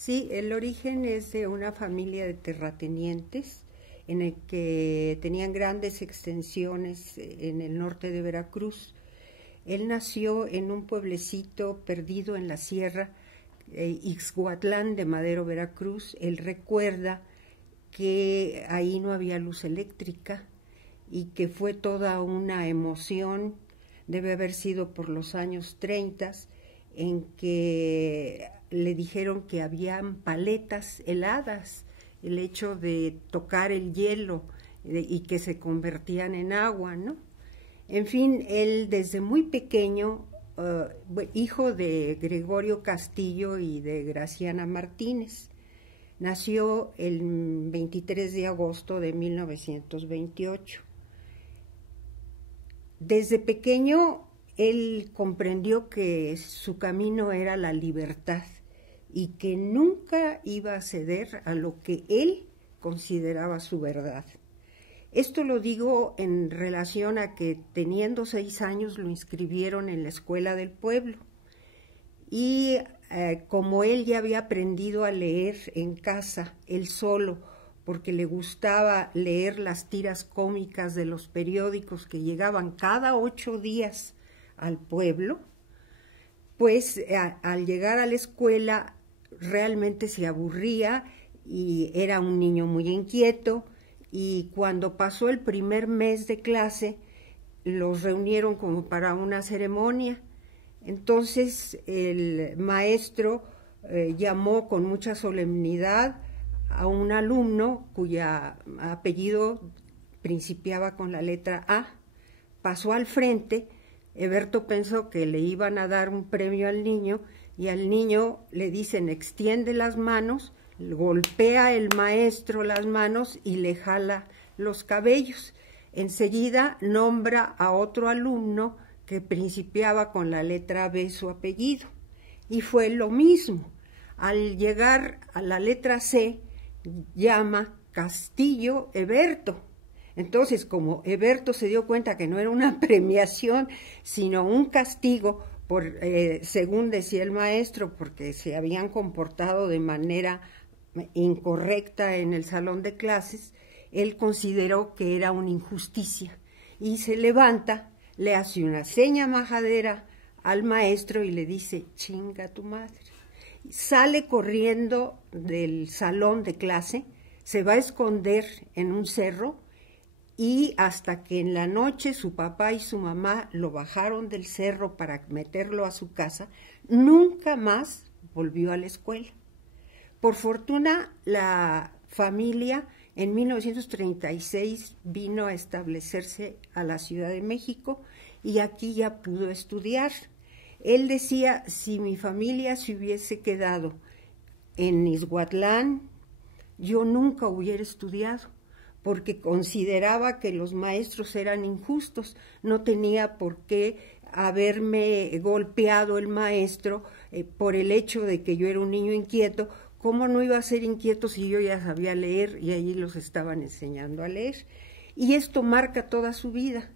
Sí, el origen es de una familia de terratenientes en el que tenían grandes extensiones en el norte de Veracruz. Él nació en un pueblecito perdido en la sierra, Ixhuatlán de Madero, Veracruz. Él recuerda que ahí no había luz eléctrica y que fue toda una emoción, debe haber sido por los años 30, en que le dijeron que habían paletas heladas, el hecho de tocar el hielo y que se convertían en agua, ¿no? En fin, él desde muy pequeño, hijo de Gregorio Castillo y de Graciana Martínez, nació el 23 de agosto de 1928. Desde pequeño él comprendió que su camino era la libertad y que nunca iba a ceder a lo que él consideraba su verdad. Esto lo digo en relación a que teniendo 6 años lo inscribieron en la escuela del pueblo y como él ya había aprendido a leer en casa, él solo, porque le gustaba leer las tiras cómicas de los periódicos que llegaban cada 8 días al pueblo, pues al llegar a la escuela realmente se aburría y era un niño muy inquieto, y cuando pasó el primer mes de clase los reunieron como para una ceremonia. Entonces el maestro llamó con mucha solemnidad a un alumno cuya apellido principiaba con la letra A. Pasó al frente. Heberto pensó que le iban a dar un premio al niño y al niño le dicen extiende las manos, golpea el maestro las manos y le jala los cabellos. Enseguida nombra a otro alumno que principiaba con la letra B su apellido. Y fue lo mismo. Al llegar a la letra C, llama Castillo Heberto. Entonces, como Heberto se dio cuenta que no era una premiación, sino un castigo, según decía el maestro, porque se habían comportado de manera incorrecta en el salón de clases, él consideró que era una injusticia y se levanta, le hace una seña majadera al maestro y le dice, chinga tu madre. Sale corriendo del salón de clase, se va a esconder en un cerro y hasta que en la noche su papá y su mamá lo bajaron del cerro para meterlo a su casa, nunca más volvió a la escuela. Por fortuna, la familia en 1936 vino a establecerse a la Ciudad de México y aquí ya pudo estudiar. Él decía, si mi familia se hubiese quedado en Ixhuatlán, yo nunca hubiera estudiado, porque consideraba que los maestros eran injustos. No tenía por qué haberme golpeado el maestro por el hecho de que yo era un niño inquieto. ¿Cómo no iba a ser inquieto si yo ya sabía leer y allí los estaban enseñando a leer? Y esto marca toda su vida.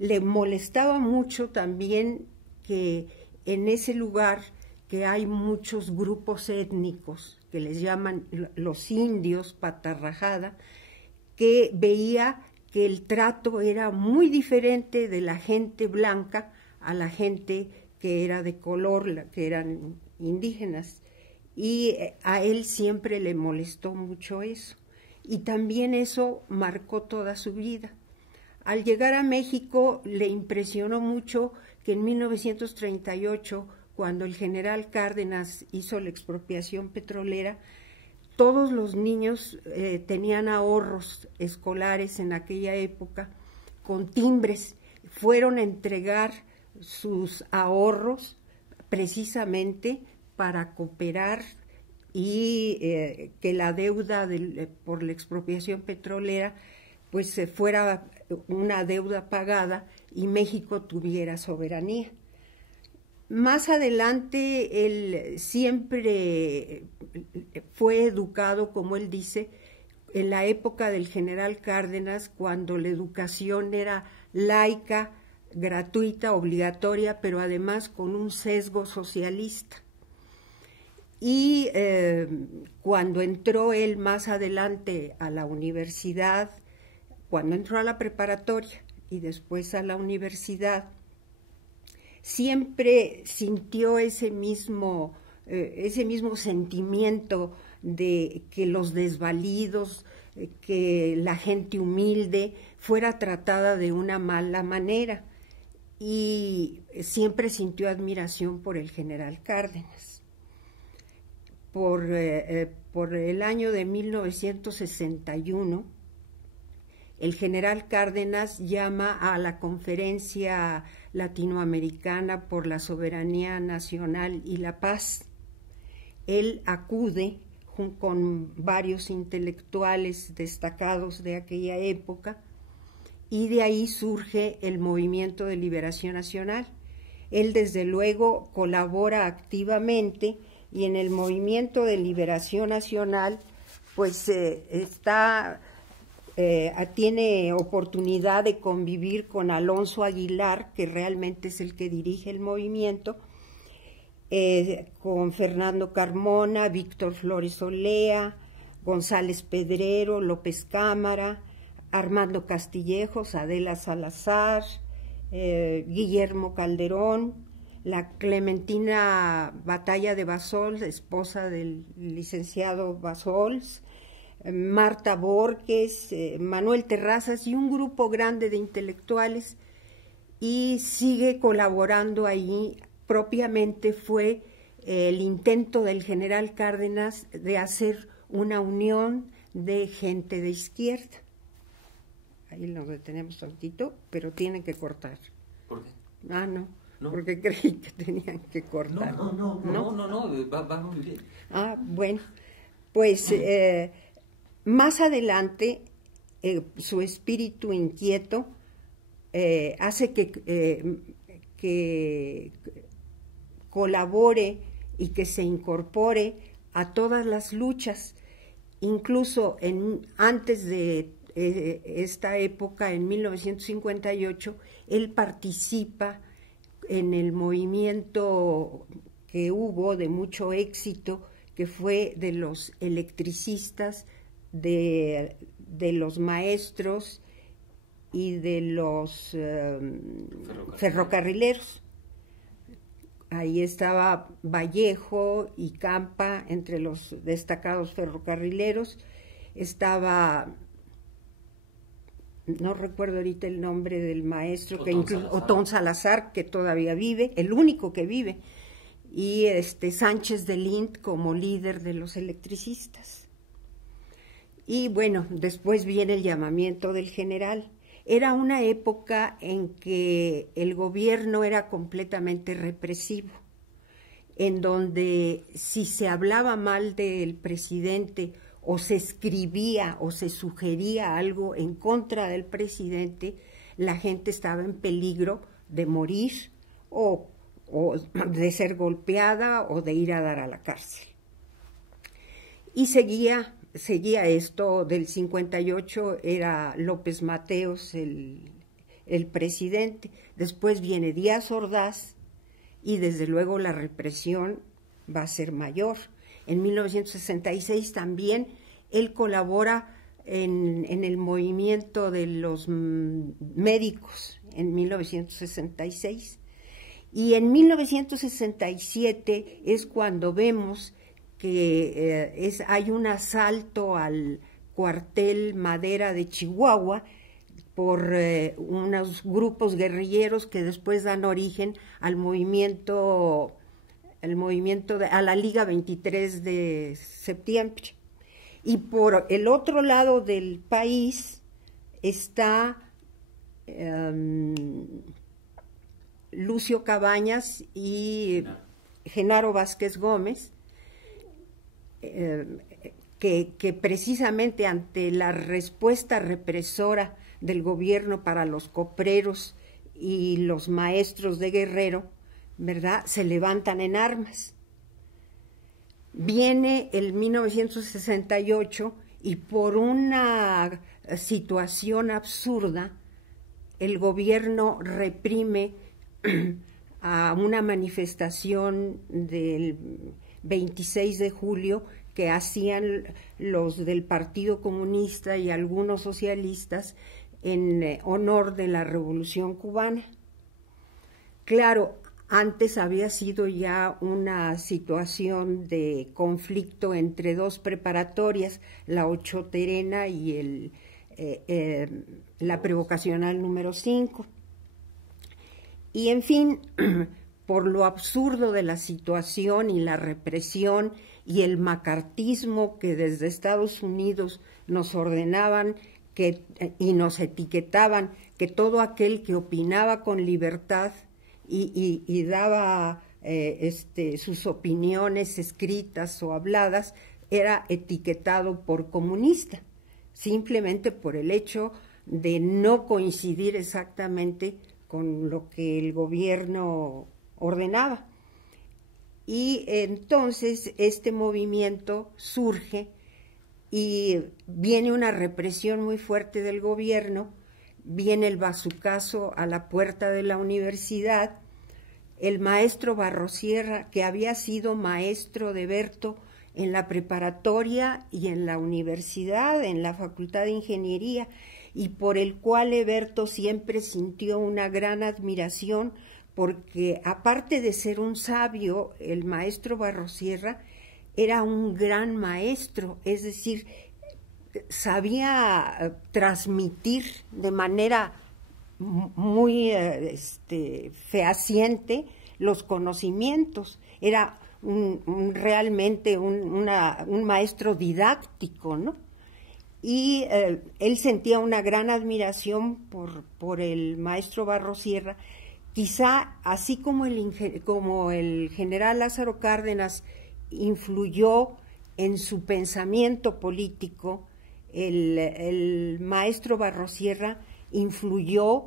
Le molestaba mucho también que en ese lugar que hay muchos grupos étnicos que les llaman los indios, patarrajada, que veía que el trato era muy diferente de la gente blanca a la gente que era de color, que eran indígenas. Y a él siempre le molestó mucho eso. Y también eso marcó toda su vida. Al llegar a México le impresionó mucho que en 1938, cuando el general Cárdenas hizo la expropiación petrolera, todos los niños tenían ahorros escolares en aquella época con timbres. Fueron a entregar sus ahorros precisamente para cooperar y que la deuda por la expropiación petrolera pues fuera una deuda pagada y México tuviera soberanía. Más adelante él siempre fue educado, como él dice, en la época del general Cárdenas, cuando la educación era laica, gratuita, obligatoria, pero además con un sesgo socialista. Y cuando entró él más adelante a la universidad, cuando entró a la preparatoria y después a la universidad, siempre sintió ese mismo sentimiento de que los desvalidos, que la gente humilde fuera tratada de una mala manera, y siempre sintió admiración por el general Cárdenas. Por el año de 1961, el general Cárdenas llama a la Conferencia Latinoamericana por la Soberanía Nacional y la Paz. Él acude con varios intelectuales destacados de aquella época, y de ahí surge el Movimiento de Liberación Nacional. Él desde luego colabora activamente, y en el Movimiento de Liberación Nacional pues tiene oportunidad de convivir con Alonso Aguilar, que realmente es el que dirige el movimiento, con Fernando Carmona, Víctor Flores Olea, González Pedrero, López Cámara, Armando Castillejos, Adela Salazar, Guillermo Calderón, la Clementina Batalla de Bassols, esposa del licenciado Bassols, Marta Borges, Manuel Terrazas y un grupo grande de intelectuales, y sigue colaborando ahí. Propiamente fue el intento del general Cárdenas de hacer una unión de gente de izquierda. Ahí lo detenemos tantito, pero tienen que cortar. ¿Por qué? Ah, no, ¿No? porque creí que tenían que cortar. No, va muy bien. Ah, bueno, pues más adelante su espíritu inquieto hace que colabore y que se incorpore a todas las luchas. Incluso antes de esta época, en 1958, él participa en el movimiento que hubo de mucho éxito, que fue de los electricistas, de los maestros y de los ferrocarrileros. Ahí estaba Vallejo y Campa entre los destacados ferrocarrileros. Estaba, no recuerdo ahorita el nombre del maestro, Otón Salazar, que todavía vive, el único que vive, y Sánchez de Lint como líder de los electricistas. Y bueno, después viene el llamamiento del general. Era una época en que el gobierno era completamente represivo, en donde si se hablaba mal del presidente o se escribía o se sugería algo en contra del presidente, la gente estaba en peligro de morir o de ser golpeada o de ir a dar a la cárcel. Y seguía esto. Del 58 era López Mateos el presidente, después viene Díaz Ordaz, y desde luego la represión va a ser mayor. En 1966 también él colabora en el movimiento de los médicos, en 1966, y en 1967 es cuando vemos que hay un asalto al cuartel Madera de Chihuahua por unos grupos guerrilleros que después dan origen al movimiento a la Liga 23 de septiembre. Y por el otro lado del país está Lucio Cabañas y Genaro Vázquez Gómez, que precisamente ante la respuesta represora del gobierno para los copreros y los maestros de Guerrero, ¿verdad?, se levantan en armas. Viene el 1968 y por una situación absurda el gobierno reprime a una manifestación 26 de julio que hacían los del Partido Comunista y algunos socialistas en honor de la Revolución Cubana. Claro, antes había sido ya una situación de conflicto entre dos preparatorias, la Ocho Terena y la prevocacional número 5. Y en fin, por lo absurdo de la situación y la represión y el macartismo que desde Estados Unidos nos ordenaban y nos etiquetaban que todo aquel que opinaba con libertad y daba sus opiniones escritas o habladas era etiquetado por comunista, simplemente por el hecho de no coincidir exactamente con lo que el gobierno ordenaba. Y entonces este movimiento surge y viene una represión muy fuerte del gobierno, viene el bazucazo a la puerta de la universidad. El maestro Barrosierra, que había sido maestro de Berto en la preparatoria y en la universidad, en la Facultad de Ingeniería, y por el cual Berto siempre sintió una gran admiración, porque aparte de ser un sabio, el maestro Barrosierra era un gran maestro, es decir, sabía transmitir de manera muy fehaciente los conocimientos. Era realmente un maestro didáctico, ¿no? Y él sentía una gran admiración por el maestro Barrosierra, quizá así como el general Lázaro Cárdenas influyó en su pensamiento político, el maestro Barrosierra influyó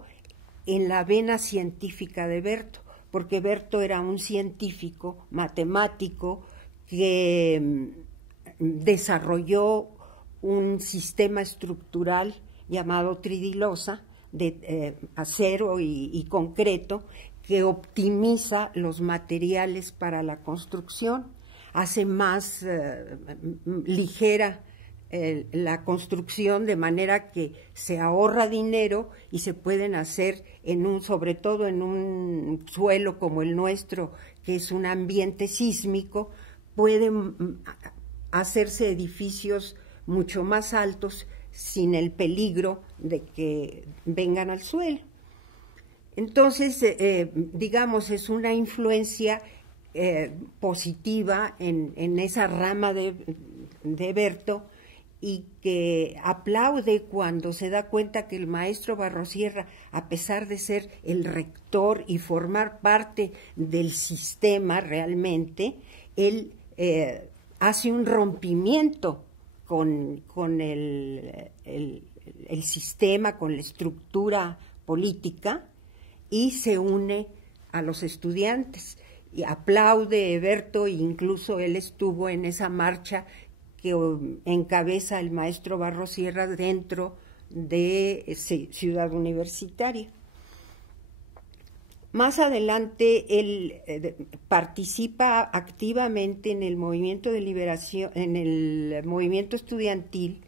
en la vena científica de Berto, porque Berto era un científico, matemático, que desarrolló un sistema estructural llamado tridilosa de acero y concreto que optimiza los materiales para la construcción, hace más ligera la construcción, de manera que se ahorra dinero y se pueden hacer sobre todo en un suelo como el nuestro, que es un ambiente sísmico, pueden hacerse edificios mucho más altos sin el peligro de que vengan al suelo. Entonces, digamos, es una influencia positiva en esa rama de Berto, y que aplaude cuando se da cuenta que el maestro Barrosierra, a pesar de ser el rector y formar parte del sistema realmente, él hace un rompimiento con el sistema, con la estructura política, y se une a los estudiantes. Y aplaude Berto, e incluso él estuvo en esa marcha que encabeza el maestro Barrosierra dentro de Ciudad Universitaria. Más adelante él participa activamente en el movimiento de liberación, en el movimiento estudiantil,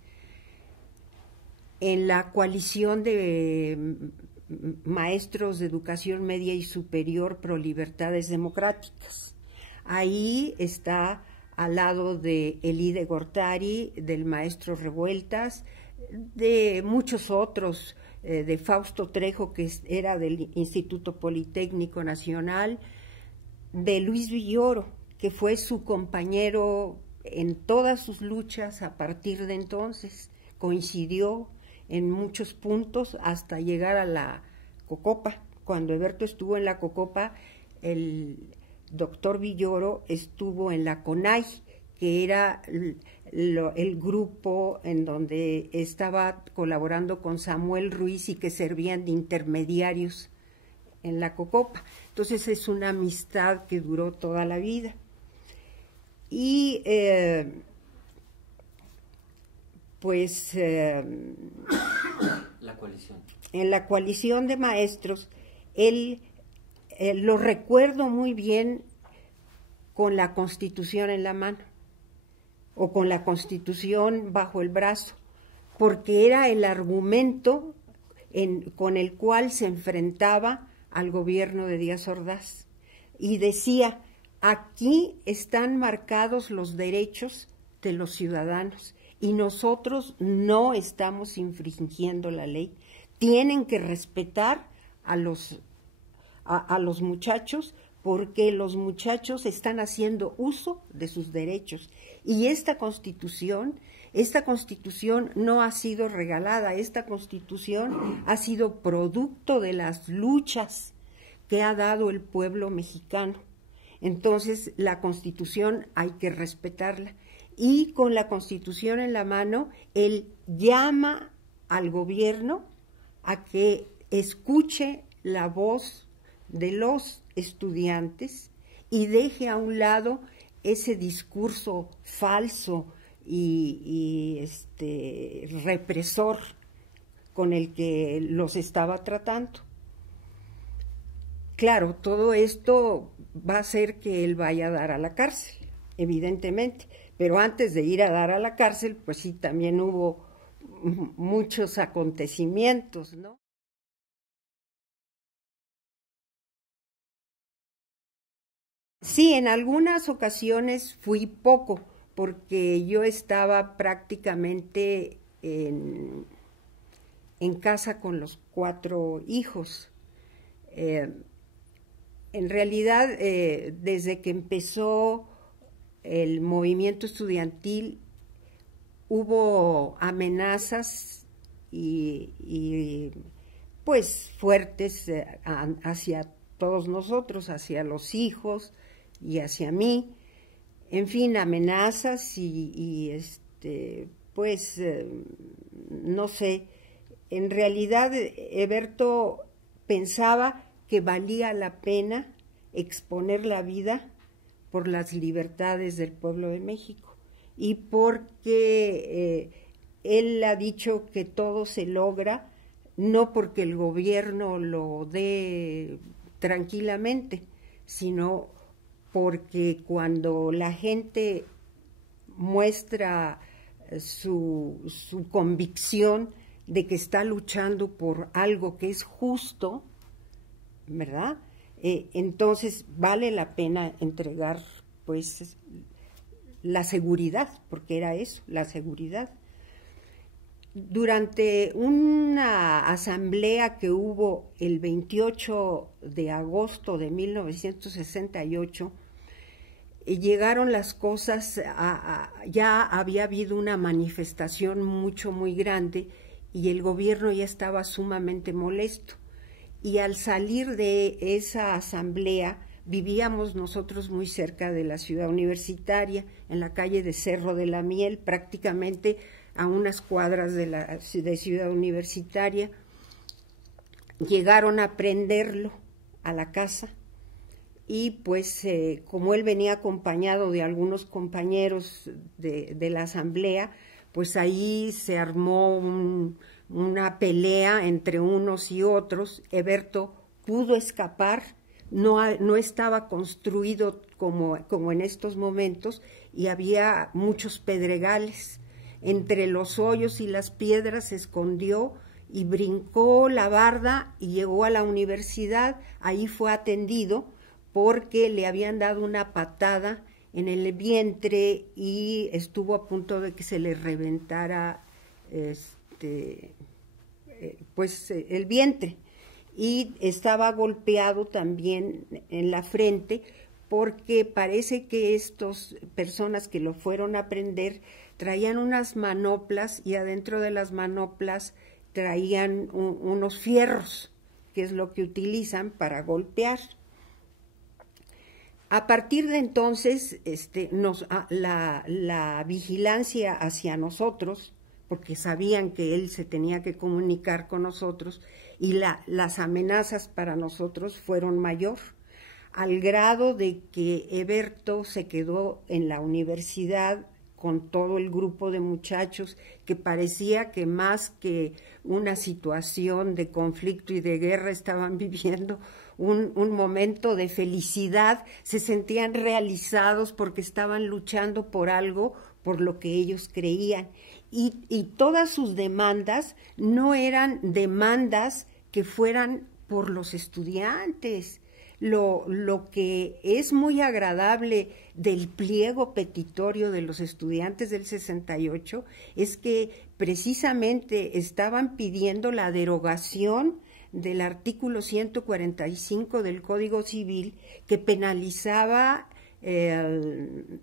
en la coalición de maestros de educación media y superior pro libertades democráticas. Ahí está al lado de Elide Gortari, del maestro Revueltas, de muchos otros, de Fausto Trejo, que era del Instituto Politécnico Nacional, de Luis Villoro, que fue su compañero en todas sus luchas a partir de entonces, coincidió en muchos puntos hasta llegar a la Cocopa. Cuando Berto estuvo en la Cocopa, el doctor Villoro estuvo en la CONAI, que era el grupo en donde estaba colaborando con Samuel Ruiz y que servían de intermediarios en la Cocopa. Entonces es una amistad que duró toda la vida. Y la coalición. En la coalición de maestros, él lo recuerdo muy bien con la Constitución en la mano o con la Constitución bajo el brazo, porque era el argumento con el cual se enfrentaba al gobierno de Díaz Ordaz. Y decía, aquí están marcados los derechos de los ciudadanos y nosotros no estamos infringiendo la ley. Tienen que respetar a los muchachos, porque los muchachos están haciendo uso de sus derechos. Y esta Constitución no ha sido regalada, esta Constitución ha sido producto de las luchas que ha dado el pueblo mexicano. Entonces, la Constitución hay que respetarla. Y con la Constitución en la mano, él llama al gobierno a que escuche la voz de los estudiantes y deje a un lado ese discurso falso y represor con el que los estaba tratando. Claro, todo esto va a hacer que él vaya a dar a la cárcel, evidentemente, pero antes de ir a dar a la cárcel, pues sí, también hubo muchos acontecimientos, ¿no? Sí, en algunas ocasiones fui poco, porque yo estaba prácticamente en casa con los 4 hijos. En realidad, desde que empezó el movimiento estudiantil, hubo amenazas y pues fuertes hacia todos nosotros, hacia los hijos y hacia mí, en fin, amenazas pues no sé, en realidad Eberto pensaba que valía la pena exponer la vida por las libertades del pueblo de México y porque él ha dicho que todo se logra no porque el gobierno lo dé tranquilamente, sino porque cuando la gente muestra su convicción de que está luchando por algo que es justo, ¿verdad? Entonces vale la pena entregar pues la seguridad, porque era eso, la seguridad. Durante una asamblea que hubo el 28 de agosto de 1968, llegaron las cosas, ya había habido una manifestación muy grande y el gobierno ya estaba sumamente molesto. Y al salir de esa asamblea, vivíamos nosotros muy cerca de la ciudad universitaria, en la calle de Cerro de la Miel, prácticamente a unas cuadras de Ciudad Universitaria. Llegaron a prenderlo a la casa y pues como él venía acompañado de algunos compañeros de la asamblea, pues ahí se armó una pelea entre unos y otros. Eberto pudo escapar, no estaba construido como en estos momentos y había muchos pedregales. Entre los hoyos y las piedras se escondió y brincó la barda y llegó a la universidad. Ahí fue atendido porque le habían dado una patada en el vientre y estuvo a punto de que se le reventara pues el vientre, y estaba golpeado también en la frente porque parece que estas personas que lo fueron a prender traían unas manoplas y adentro de las manoplas traían unos fierros, que es lo que utilizan para golpear. A partir de entonces, la vigilancia hacia nosotros, porque sabían que él se tenía que comunicar con nosotros, y las amenazas para nosotros fueron mayor, al grado de que Eberto se quedó en la universidad con todo el grupo de muchachos, que parecía que más que una situación de conflicto y de guerra estaban viviendo un momento de felicidad, se sentían realizados porque estaban luchando por algo, por lo que ellos creían. Y todas sus demandas no eran demandas que fueran por los estudiantes. Lo que es muy agradable del pliego petitorio de los estudiantes del 68 es que precisamente estaban pidiendo la derogación del artículo 145 del Código Civil, que penalizaba el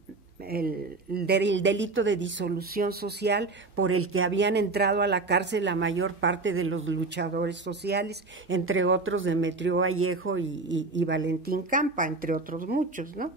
delito de disolución social, por el que habían entrado a la cárcel la mayor parte de los luchadores sociales, entre otros Demetrio Vallejo y Valentín Campa, entre otros muchos, ¿no?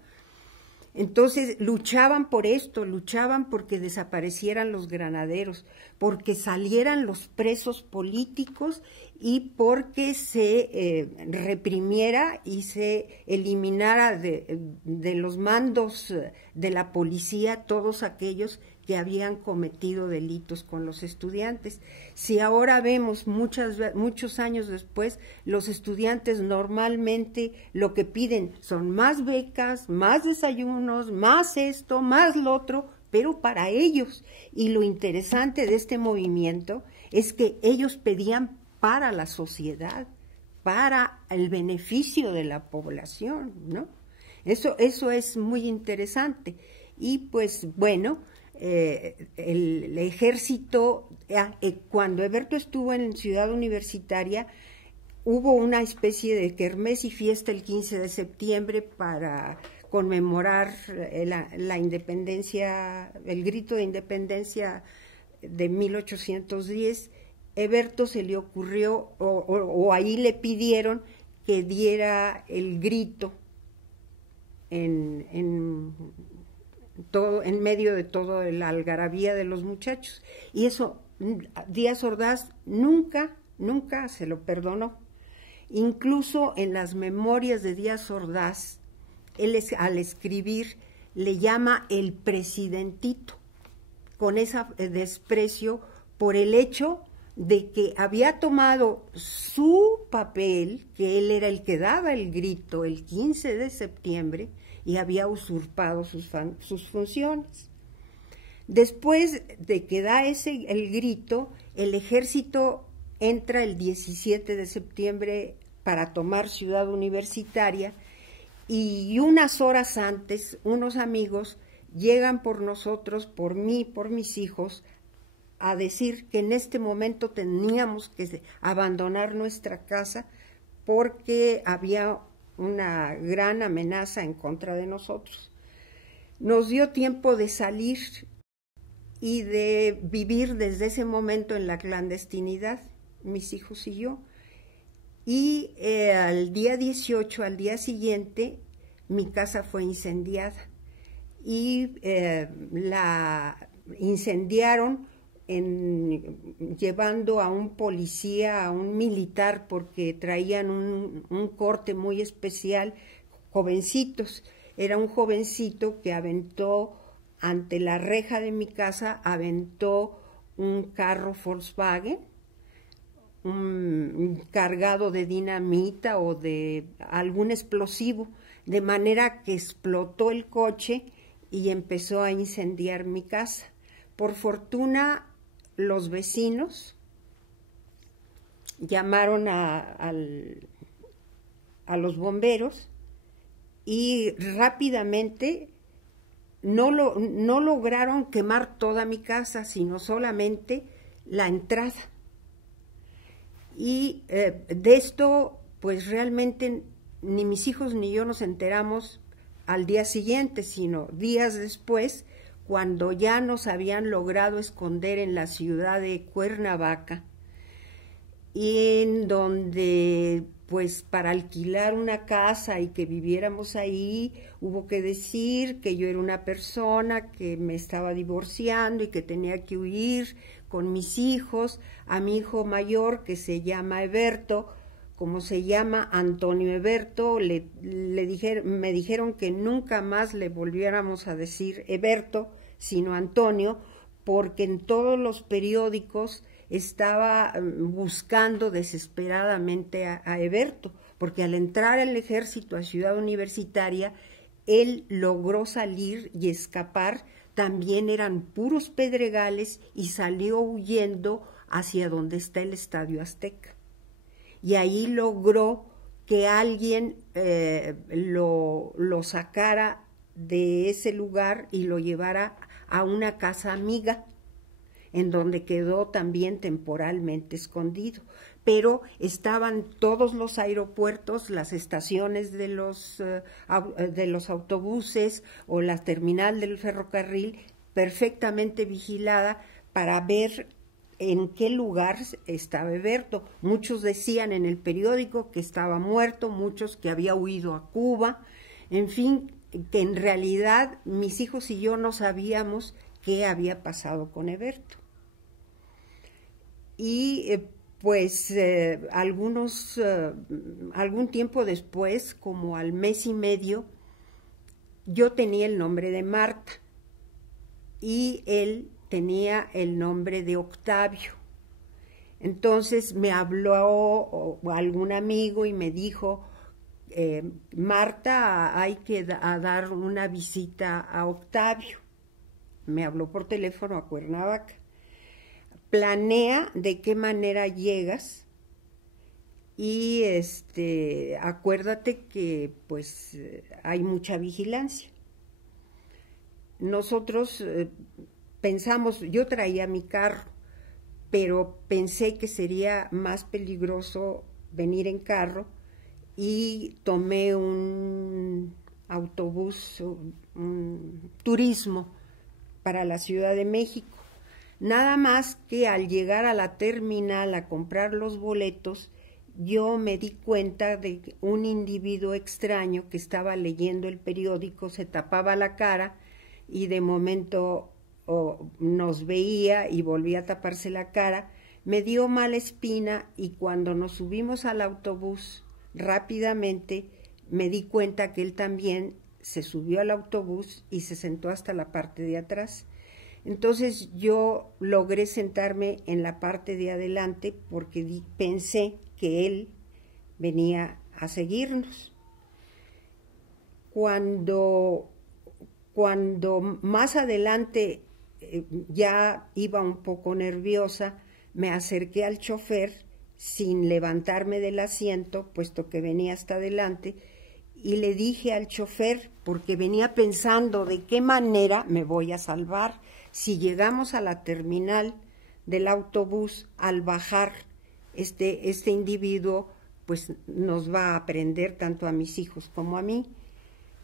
Entonces luchaban por esto, luchaban porque desaparecieran los granaderos, porque salieran los presos políticos y porque se reprimiera y se eliminara de los mandos de la policía todos aquellos que habían cometido delitos con los estudiantes. Si ahora vemos muchos años después, los estudiantes normalmente lo que piden son más becas, más desayunos, más esto, más lo otro, pero para ellos. Y lo interesante de este movimiento es que ellos pedían para la sociedad, para el beneficio de la población, ¿no? Eso es muy interesante. Y pues bueno, el ejército, cuando Heberto estuvo en Ciudad Universitaria, hubo una especie de kermés y fiesta el 15 de septiembre para conmemorar la independencia, el grito de independencia de 1810. Heberto se le ocurrió, o ahí le pidieron que diera el grito en medio de toda la algarabía de los muchachos. Y eso Díaz Ordaz nunca se lo perdonó. Incluso en las memorias de Díaz Ordaz, él al escribir le llama el presidentito, con ese desprecio por el hecho de que había tomado su papel, que él era el que daba el grito el 15 de septiembre, y había usurpado sus funciones. Después de que da el grito, el ejército entra el 17 de septiembre para tomar Ciudad Universitaria, y unas horas antes unos amigos llegan por nosotros, por mí, por mis hijos, a decir que en este momento teníamos que abandonar nuestra casa porque había una gran amenaza en contra de nosotros. Nos dio tiempo de salir y de vivir desde ese momento en la clandestinidad, mis hijos y yo. Y al día 18, al día siguiente, mi casa fue incendiada. Y la incendiaron llevando a un policía, a un militar, porque traían un corte muy especial, jovencitos. Era un jovencito que aventó ante la reja de mi casa, aventó un carro Volkswagen, cargado de dinamita o de algún explosivo, de manera que explotó el coche y empezó a incendiar mi casa. Por fortuna, los vecinos llamaron a los bomberos y rápidamente no lograron quemar toda mi casa, sino solamente la entrada. Y de esto, pues realmente ni mis hijos ni yo nos enteramos al día siguiente, sino días después, cuando ya nos habían logrado esconder en la ciudad de Cuernavaca, y en donde, pues, para alquilar una casa y que viviéramos ahí, hubo que decir que yo era una persona que me estaba divorciando y que tenía que huir con mis hijos. A mi hijo mayor, que se llama Heberto, como se llama Antonio Heberto, me dijeron que nunca más le volviéramos a decir Heberto, sino Antonio, porque en todos los periódicos estaba buscando desesperadamente a Heberto, porque al entrar al ejército a Ciudad Universitaria, él logró salir y escapar, también eran puros pedregales y salió huyendo hacia donde está el Estadio Azteca. Y ahí logró que alguien lo sacara de ese lugar y lo llevara a una casa amiga, en donde quedó también temporalmente escondido. Pero estaban todos los aeropuertos, las estaciones de los autobuses o la terminal del ferrocarril perfectamente vigilada para ver en qué lugar estaba Eberto. Muchos decían en el periódico que estaba muerto, muchos que había huido a Cuba, en fin, que en realidad mis hijos y yo no sabíamos qué había pasado con Eberto. Y algún tiempo después, como al mes y medio, yo tenía el nombre de Marta y él tenía el nombre de Octavio. Entonces me habló algún amigo y me dijo, Marta, hay que dar una visita a Octavio. Me habló por teléfono a Cuernavaca. Planea de qué manera llegas y acuérdate que pues hay mucha vigilancia. Nosotros pensamos, yo traía mi carro, pero pensé que sería más peligroso venir en carro y tomé un autobús, un turismo para la Ciudad de México. Nada más que al llegar a la terminal a comprar los boletos, yo me di cuenta de que un individuo extraño que estaba leyendo el periódico se tapaba la cara y de momento nos veía y volvía a taparse la cara. Me dio mala espina y cuando nos subimos al autobús rápidamente me di cuenta que él también se subió al autobús y se sentó hasta la parte de atrás. Entonces yo logré sentarme en la parte de adelante porque pensé que él venía a seguirnos. Cuando más adelante ya iba un poco nerviosa, me acerqué al chofer sin levantarme del asiento, puesto que venía hasta adelante, y le dije al chofer, porque venía pensando de qué manera me voy a salvar. Si llegamos a la terminal del autobús, al bajar este individuo, pues nos va a prender tanto a mis hijos como a mí.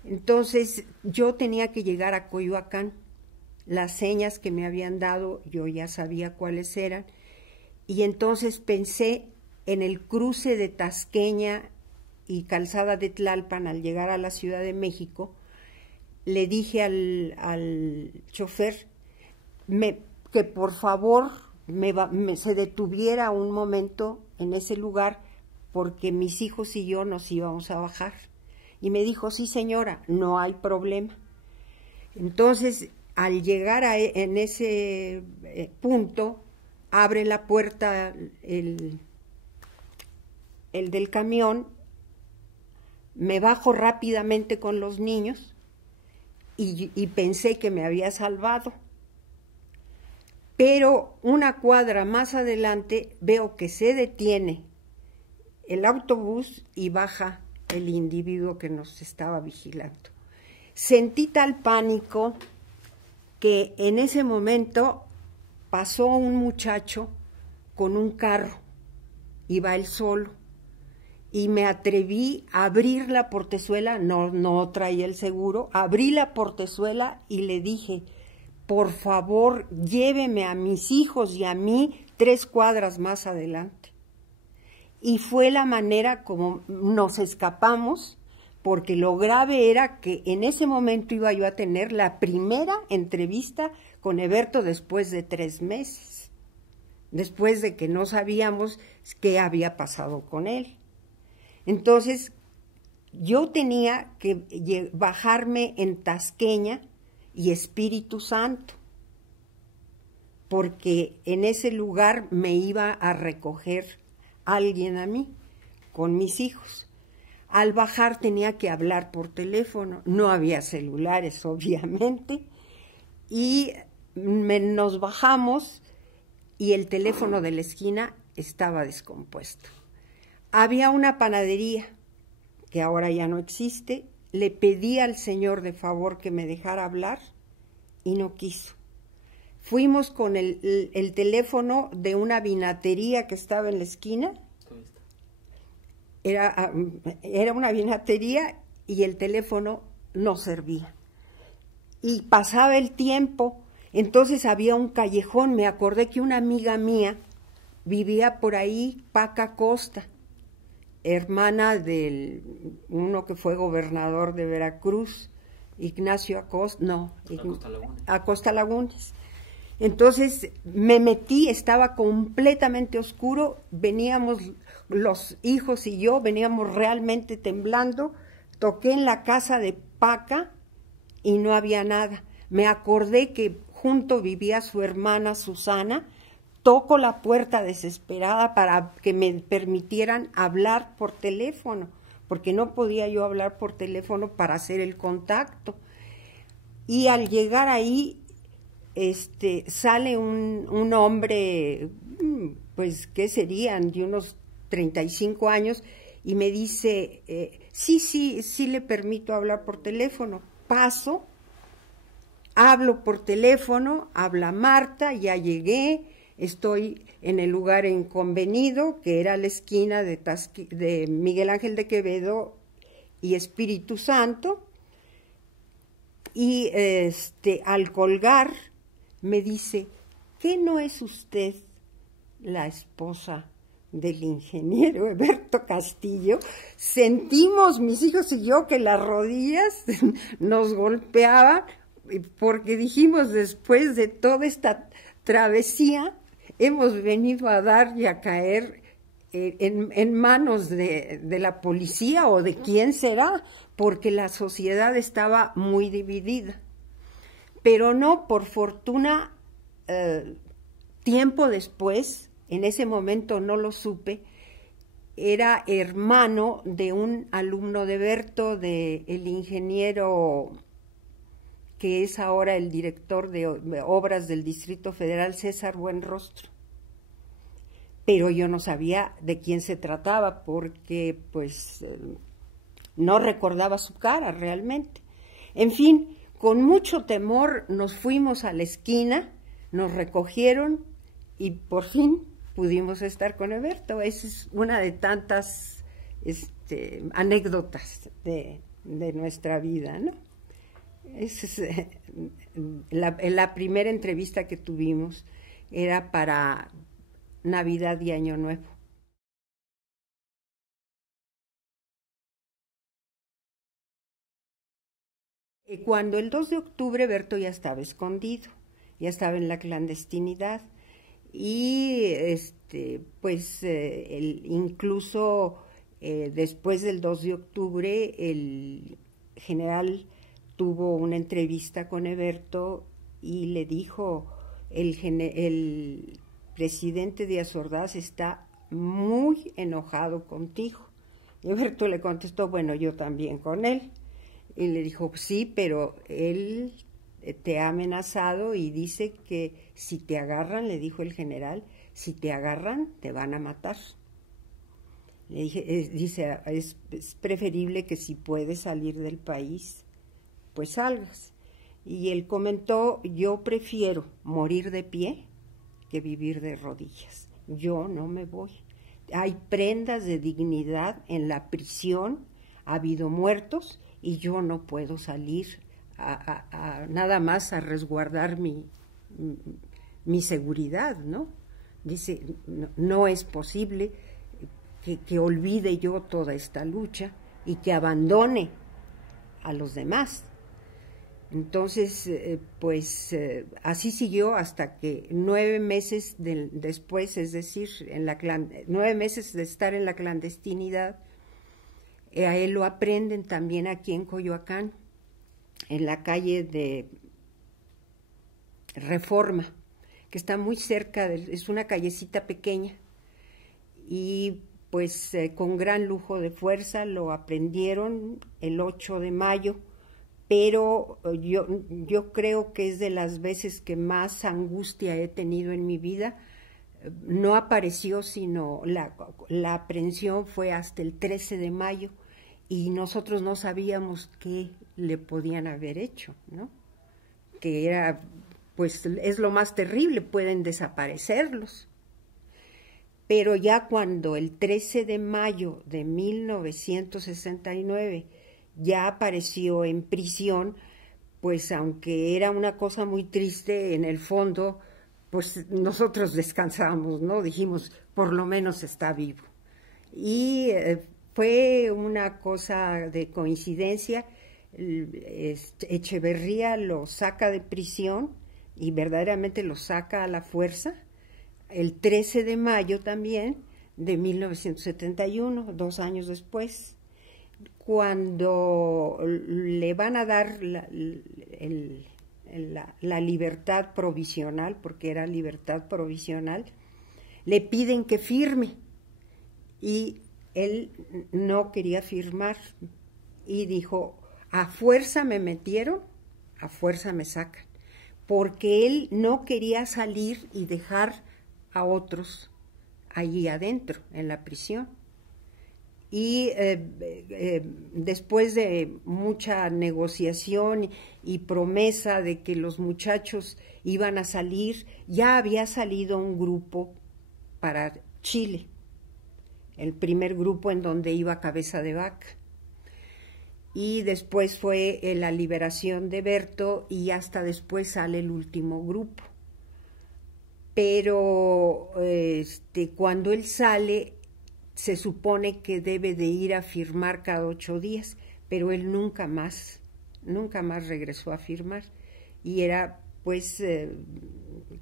Entonces yo tenía que llegar a Coyoacán. Las señas que me habían dado yo ya sabía cuáles eran, y entonces pensé en el cruce de Tasqueña y Calzada de Tlalpan al llegar a la Ciudad de México. Le dije al chofer que por favor se detuviera un momento en ese lugar porque mis hijos y yo nos íbamos a bajar. Y me dijo, sí señora, no hay problema. Entonces, al llegar en ese punto, abre la puerta el del camión, me bajo rápidamente con los niños y pensé que me había salvado. Pero una cuadra más adelante veo que se detiene el autobús y baja el individuo que nos estaba vigilando. Sentí tal pánico que en ese momento pasó un muchacho con un carro, iba él solo, y me atreví a abrir la portezuela, no traía el seguro, abrí la portezuela y le dije, por favor, lléveme a mis hijos y a mí 3 cuadras más adelante. Y fue la manera como nos escapamos, porque lo grave era que en ese momento iba yo a tener la primera entrevista con Eberto después de 3 meses, después de que no sabíamos qué había pasado con él. Entonces, yo tenía que bajarme en Tasqueña y Espíritu Santo, porque en ese lugar me iba a recoger alguien a mí, con mis hijos. Al bajar tenía que hablar por teléfono, no había celulares obviamente, y nos bajamos y el teléfono de la esquina estaba descompuesto. Había una panadería que ahora ya no existe, le pedí al señor de favor que me dejara hablar y no quiso. Fuimos con el teléfono de una vinatería que estaba en la esquina. Era una vinatería y el teléfono no servía. Y pasaba el tiempo, entonces había un callejón. Me acordé que una amiga mía vivía por ahí, Paca Costa, hermana de uno que fue gobernador de Veracruz, Ignacio Acosta, no, Acosta Lagunes. Entonces me metí, estaba completamente oscuro, veníamos los hijos y yo, veníamos realmente temblando, toqué en la casa de Paca y no había nada. Me acordé que junto vivía su hermana Susana, toco la puerta desesperada para que me permitieran hablar por teléfono, porque no podía yo hablar por teléfono para hacer el contacto. Y al llegar ahí, sale un hombre, pues, ¿qué serían? De unos 35 años, y me dice, sí le permito hablar por teléfono. Paso, hablo por teléfono, habla Marta, ya llegué, estoy en el lugar convenido, que era la esquina de Miguel Ángel de Quevedo y Espíritu Santo, y al colgar me dice, ¿qué no es usted la esposa del ingeniero Eberto Castillo? Sentimos, mis hijos y yo, que las rodillas nos golpeaban, porque dijimos, después de toda esta travesía, hemos venido a dar y a caer en manos de la policía o de quién será, porque la sociedad estaba muy dividida. Pero no, por fortuna, tiempo después, en ese momento no lo supe, era hermano de un alumno de Berto, el ingeniero que es ahora el director de obras del Distrito Federal, César Buenrostro. Pero yo no sabía de quién se trataba porque, pues, no recordaba su cara realmente. En fin, con mucho temor nos fuimos a la esquina, nos recogieron y por fin pudimos estar con Eberto. Esa es una de tantas anécdotas de nuestra vida, ¿no? Esa es la primera entrevista que tuvimos, era para Navidad y Año Nuevo. Cuando el 2 de octubre Berto ya estaba escondido, ya estaba en la clandestinidad y pues incluso después del 2 de octubre el general tuvo una entrevista con Eberto y le dijo, el presidente Díaz Ordaz está muy enojado contigo. Y Eberto le contestó, bueno, yo también con él. Y le dijo, sí, pero él te ha amenazado y dice que si te agarran, le dijo el general, si te agarran, te van a matar. Le dije, dice, es preferible que si puedes salir del país, pues salgas. Y él comentó, yo prefiero morir de pie que vivir de rodillas. Yo no me voy. Hay prendas de dignidad en la prisión, ha habido muertos y yo no puedo salir nada más a resguardar mi seguridad, ¿no? Dice, no es posible que olvide yo toda esta lucha y que abandone a los demás. Entonces, así siguió hasta que 9 meses después, es decir, 9 meses de estar en la clandestinidad, a él lo aprenden también aquí en Coyoacán, en la calle de Reforma, que está muy cerca, es una callecita pequeña, y pues con gran lujo de fuerza lo aprendieron el 8 de mayo, pero yo creo que es de las veces que más angustia he tenido en mi vida. No apareció, sino la aprehensión fue hasta el 13 de mayo y nosotros no sabíamos qué le podían haber hecho, ¿no? Que era, pues es lo más terrible, pueden desaparecerlos. Pero ya cuando el 13 de mayo de 1969 ya apareció en prisión, pues aunque era una cosa muy triste, en el fondo, pues nosotros descansamos, ¿no? Dijimos, por lo menos está vivo. Y fue una cosa de coincidencia. Echeverría lo saca de prisión y verdaderamente lo saca a la fuerza el 13 de mayo también de 1971, 2 años después, cuando le van a dar la libertad provisional, porque era libertad provisional, le piden que firme y él no quería firmar y dijo, a fuerza me metieron, a fuerza me sacan, porque él no quería salir y dejar a otros allí adentro, en la prisión. Y después de mucha negociación y promesa de que los muchachos iban a salir, ya había salido un grupo para Chile, el primer grupo en donde iba Cabeza de Vaca. Y después fue la liberación de Berto y hasta después sale el último grupo. Pero cuando él sale, se supone que debe de ir a firmar cada 8 días, pero él nunca más regresó a firmar. Y era, pues,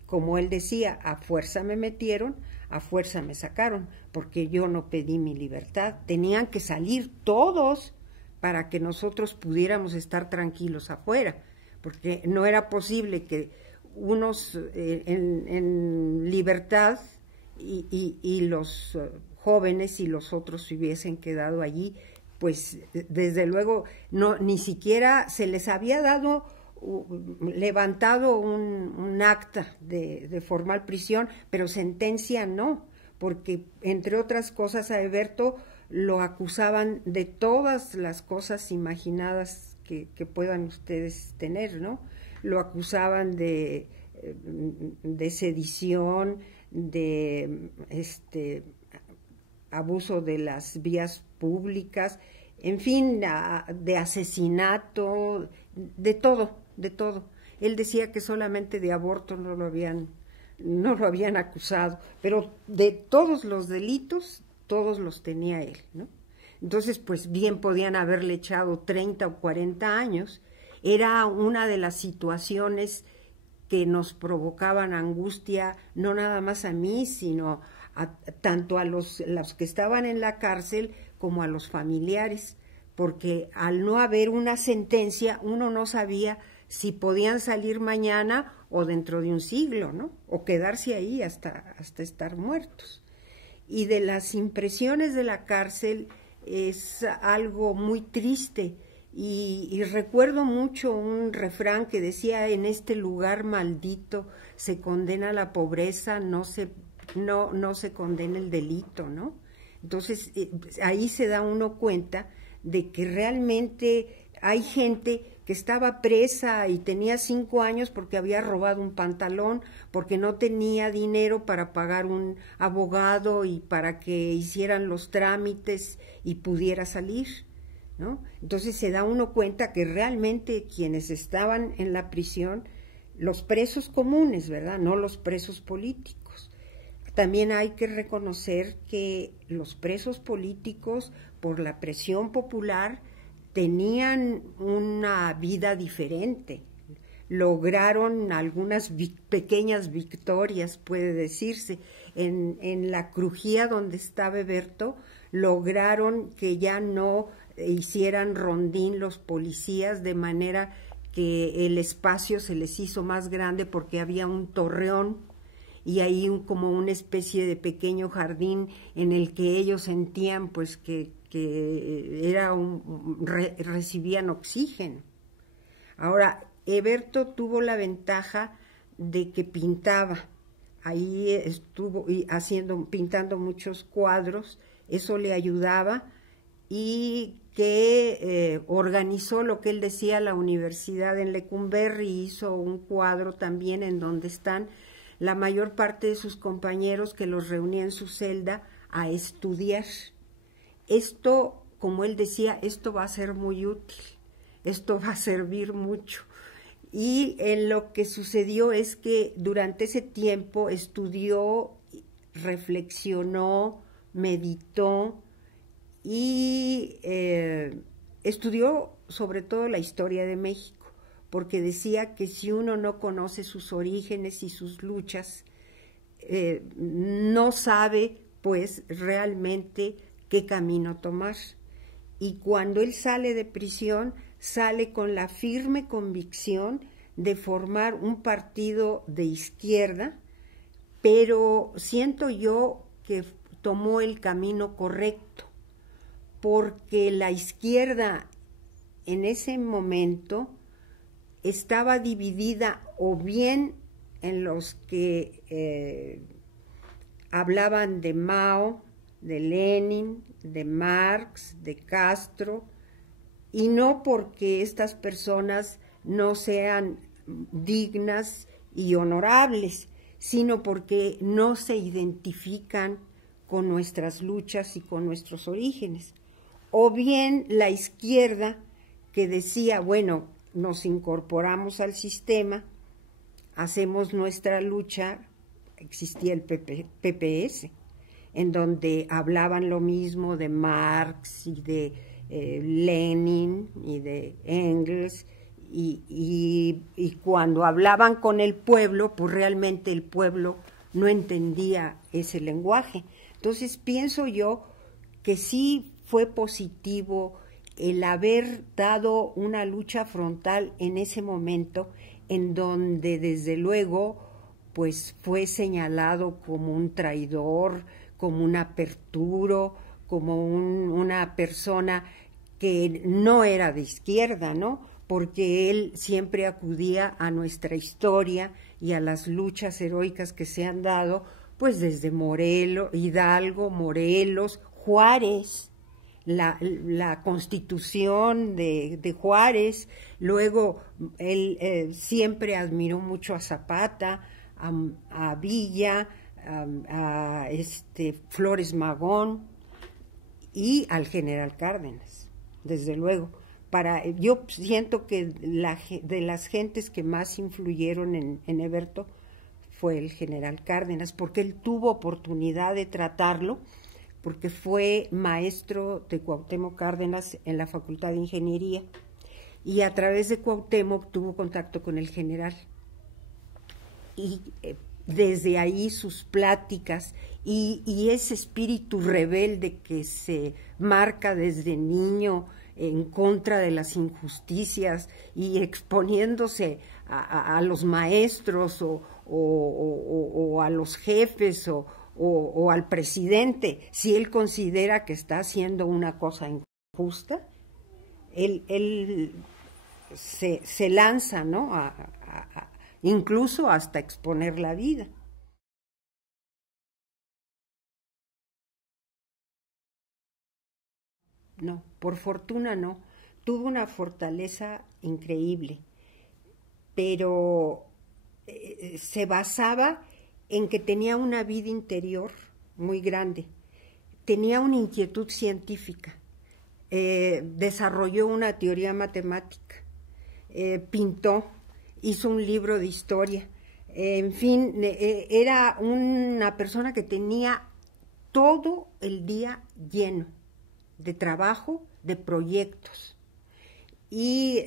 como él decía, a fuerza me metieron, a fuerza me sacaron, porque yo no pedí mi libertad. Tenían que salir todos para que nosotros pudiéramos estar tranquilos afuera, porque no era posible que unos en libertad y los jóvenes y los otros se hubiesen quedado allí. Pues desde luego ni siquiera se les había levantado un acta de formal prisión, pero sentencia no, porque entre otras cosas a Eberto lo acusaban de todas las cosas imaginadas que puedan ustedes tener, ¿no? Lo acusaban de sedición, de abuso de las vías públicas, en fin, de asesinato, de todo. Él decía que solamente de aborto no lo habían acusado, pero de todos los delitos, todos los tenía él, ¿no? Entonces, pues bien podían haberle echado 30 o 40 años. Era una de las situaciones que nos provocaban angustia, no nada más a mí, sino tanto a los que estaban en la cárcel como a los familiares, porque al no haber una sentencia, uno no sabía si podían salir mañana o dentro de un siglo, ¿no? O quedarse ahí hasta estar muertos. Y de las impresiones de la cárcel es algo muy triste. Y recuerdo mucho un refrán que decía, en este lugar maldito se condena la pobreza, no se condena el delito, ¿no? Entonces, ahí se da uno cuenta de que realmente hay gente que estaba presa y tenía 5 años porque había robado un pantalón, porque no tenía dinero para pagar un abogado y para que hicieran los trámites y pudiera salir, ¿no? Entonces se da uno cuenta que realmente quienes estaban en la prisión, los presos comunes, ¿verdad? No los presos políticos. También hay que reconocer que los presos políticos, por la presión popular, tenían una vida diferente. Lograron algunas pequeñas victorias, puede decirse. En la crujía donde estaba Eberto, lograron que ya no hicieran rondín los policías, de manera que el espacio se les hizo más grande porque había un torreón y ahí como una especie de pequeño jardín en el que ellos sentían pues que era recibían oxígeno. Ahora, Heberto tuvo la ventaja de que pintaba. Ahí estuvo pintando muchos cuadros, eso le ayudaba, y que organizó lo que él decía la universidad en Lecumberri, hizo un cuadro también en donde están la mayor parte de sus compañeros que los reunía en su celda a estudiar. Esto, como él decía, esto va a ser muy útil, esto va a servir mucho. Y lo que sucedió es que durante ese tiempo estudió, reflexionó, meditó y estudió sobre todo la historia de México, porque decía que si uno no conoce sus orígenes y sus luchas, no sabe pues realmente qué camino tomar. Y cuando él sale de prisión, sale con la firme convicción de formar un partido de izquierda, pero siento yo que tomó el camino correcto, porque la izquierda en ese momento estaba dividida o bien en los que hablaban de Mao, de Lenin, de Marx, de Castro, y no porque estas personas no sean dignas y honorables, sino porque no se identifican con nuestras luchas y con nuestros orígenes. O bien la izquierda que decía, bueno, nos incorporamos al sistema, hacemos nuestra lucha, existía el PPS, en donde hablaban lo mismo de Marx y de Lenin y de Engels, y cuando hablaban con el pueblo, pues realmente el pueblo no entendía ese lenguaje. Entonces pienso yo que sí fue positivo el haber dado una lucha frontal en ese momento, en donde desde luego pues fue señalado como un traidor, como un aperturo, como una persona que no era de izquierda, ¿no? Porque él siempre acudía a nuestra historia y a las luchas heroicas que se han dado, pues desde Morelos, Hidalgo, Morelos, Juárez, la Constitución de Juárez. Luego él siempre admiró mucho a Zapata, a Villa, a Flores Magón y al general Cárdenas, desde luego. Yo siento que de las gentes que más influyeron en Heberto fue el general Cárdenas, porque él tuvo oportunidad de tratarlo, porque fue maestro de Cuauhtémoc Cárdenas en la Facultad de Ingeniería, y a través de Cuauhtémoc tuvo contacto con el general. Y desde ahí sus pláticas y ese espíritu rebelde que se marca desde niño en contra de las injusticias y exponiéndose a los maestros o a los jefes o al presidente, si él considera que está haciendo una cosa injusta, él se lanza, ¿no? Incluso hasta exponer la vida. No, por fortuna no. Tuvo una fortaleza increíble, pero se basaba en que tenía una vida interior muy grande, tenía una inquietud científica, desarrolló una teoría matemática, pintó, hizo un libro de historia, en fin, era una persona que tenía todo el día lleno de trabajo, de proyectos, y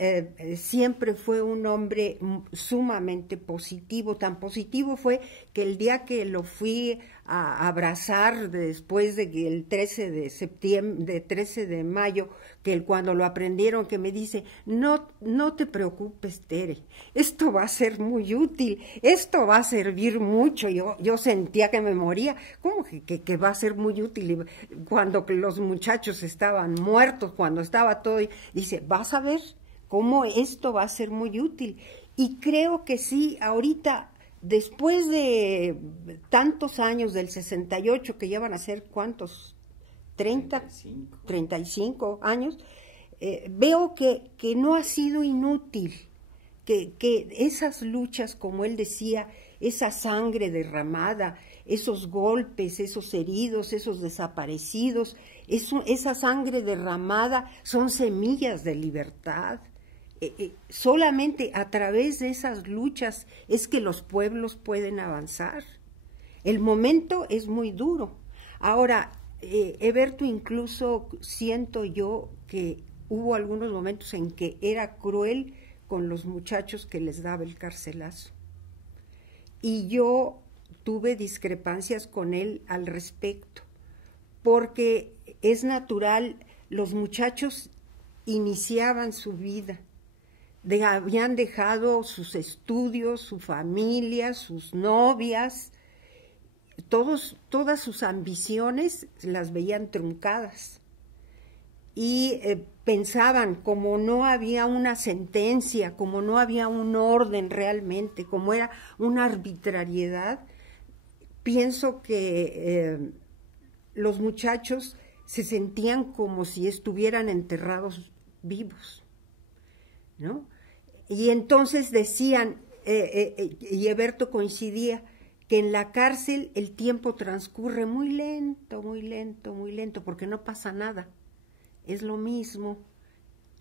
siempre fue un hombre sumamente positivo. Tan positivo fue que el día que lo fui a abrazar después de que el 13 de septiembre, 13 de mayo, que cuando lo aprendieron, que me dice, no te preocupes, Tere, esto va a ser muy útil, esto va a servir mucho. Yo sentía que me moría. ¿Cómo que va a ser muy útil? Cuando los muchachos estaban muertos, cuando estaba todo, dice, vas a ver cómo esto va a ser muy útil. Y creo que sí, ahorita, después de tantos años, del 68, que ya van a ser, ¿cuántos? 35 años, veo que no ha sido inútil, que esas luchas, como él decía, esa sangre derramada, esos golpes, esos heridos, esos desaparecidos, esa sangre derramada son semillas de libertad. Solamente a través de esas luchas es que los pueblos pueden avanzar. El momento es muy duro. Ahora, Heberto, incluso siento yo que hubo algunos momentos en que era cruel con los muchachos que les daba el carcelazo. Y yo tuve discrepancias con él al respecto, porque es natural, los muchachos iniciaban su vida, habían dejado sus estudios, su familia, sus novias, todas sus ambiciones las veían truncadas. Y pensaban, como no había una sentencia, como no había un orden realmente, como era una arbitrariedad, pienso que los muchachos se sentían como si estuvieran enterrados vivos, ¿no? Y entonces decían, y Heberto coincidía, que en la cárcel el tiempo transcurre muy lento, muy lento, muy lento, porque no pasa nada. Es lo mismo,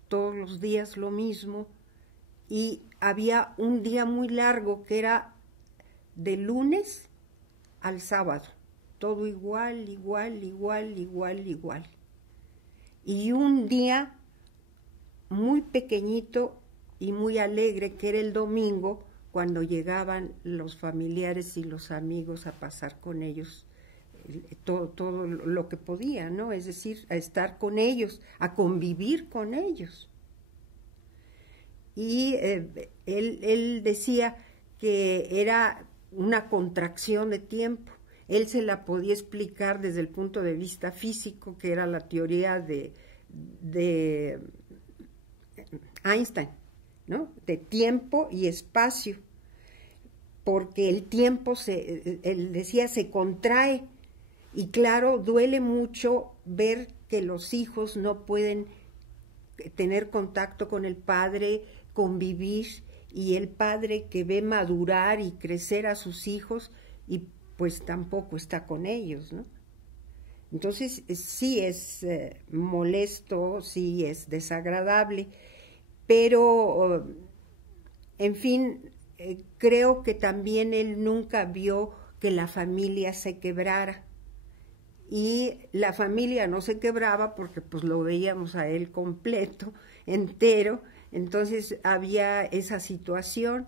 todos los días lo mismo. Y había un día muy largo que era de lunes al sábado. Todo igual, igual, igual, igual, igual. Y un día muy pequeño y muy alegre, que era el domingo, cuando llegaban los familiares y los amigos a pasar con ellos todo lo que podía, ¿no? Es decir, a estar con ellos, a convivir con ellos. Y él decía que era una contracción de tiempo. Él se la podía explicar desde el punto de vista físico, que era la teoría de Einstein, ¿no? De tiempo y espacio, porque el tiempo, él decía, se contrae, y claro, duele mucho ver que los hijos no pueden tener contacto con el padre, convivir, y el padre que ve madurar y crecer a sus hijos y pues tampoco está con ellos, ¿no? Entonces sí es molesto, sí es desagradable, pero en fin, creo que también él nunca vio que la familia se quebrara. Y la familia no se quebraba porque pues lo veíamos a él completo, entero. Entonces había esa situación.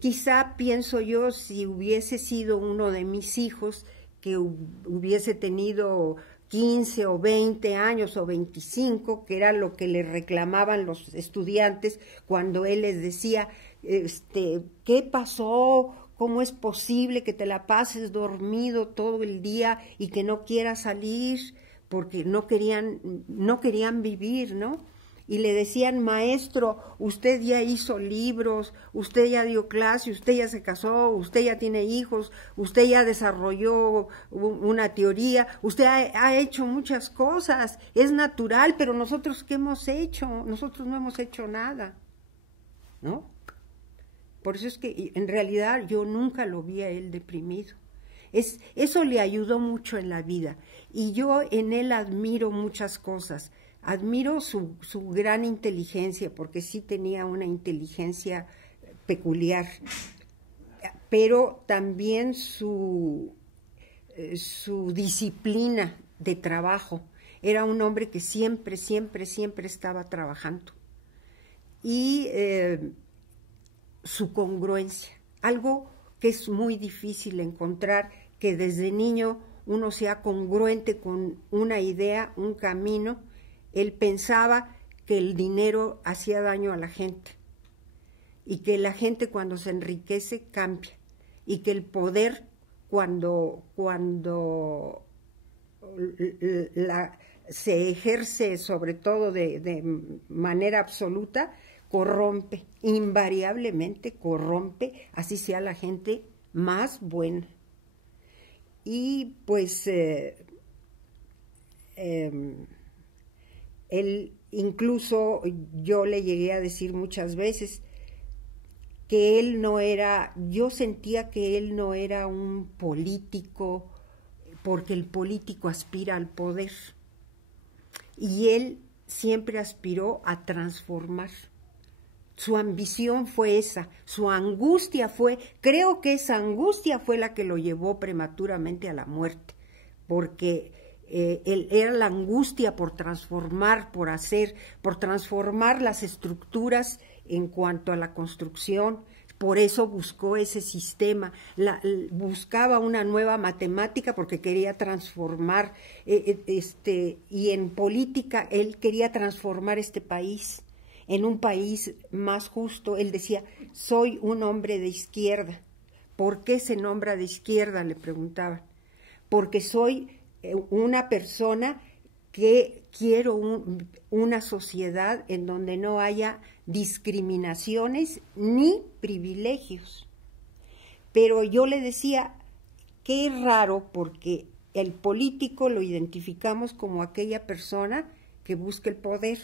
Quizá, pienso yo, si hubiese sido uno de mis hijos que hubiese tenido 15 o 20 años o 25, que era lo que le reclamaban los estudiantes cuando él les decía, ¿qué pasó? ¿Cómo es posible que te la pases dormido todo el día y que no quieras salir? Porque no querían vivir, ¿no? Y le decían, maestro, usted ya hizo libros, usted ya dio clase, usted ya se casó, usted ya tiene hijos, usted ya desarrolló una teoría, usted ha hecho muchas cosas, es natural, pero nosotros, ¿qué hemos hecho? Nosotros no hemos hecho nada, ¿no? Por eso es que en realidad yo nunca lo vi a él deprimido. Eso le ayudó mucho en la vida, y yo en él admiro muchas cosas. Admiro su gran inteligencia, porque sí tenía una inteligencia peculiar, pero también su disciplina de trabajo. Era un hombre que siempre, siempre, siempre estaba trabajando. Y su congruencia, algo que es muy difícil encontrar, que desde niño uno sea congruente con una idea, un camino. Él pensaba que el dinero hacía daño a la gente y que la gente cuando se enriquece cambia y que el poder cuando se ejerce sobre todo de manera absoluta, corrompe, invariablemente corrompe, así sea la gente más buena. Y pues él, incluso yo le llegué a decir muchas veces que él no era, yo sentía que él no era un político, porque el político aspira al poder. Y él siempre aspiró a transformar. Su ambición fue esa, su angustia fue, creo que esa angustia fue la que lo llevó prematuramente a la muerte, porque era la angustia por transformar, por hacer, por transformar las estructuras en cuanto a la construcción. Por eso buscó ese sistema, buscaba una nueva matemática porque quería transformar, y en política él quería transformar este país en un país más justo. Él decía, soy un hombre de izquierda. ¿Por qué se nombra de izquierda?, le preguntaban. Porque soy una persona que quiero una sociedad en donde no haya discriminaciones ni privilegios. Pero yo le decía, qué raro, porque el político lo identificamos como aquella persona que busca el poder.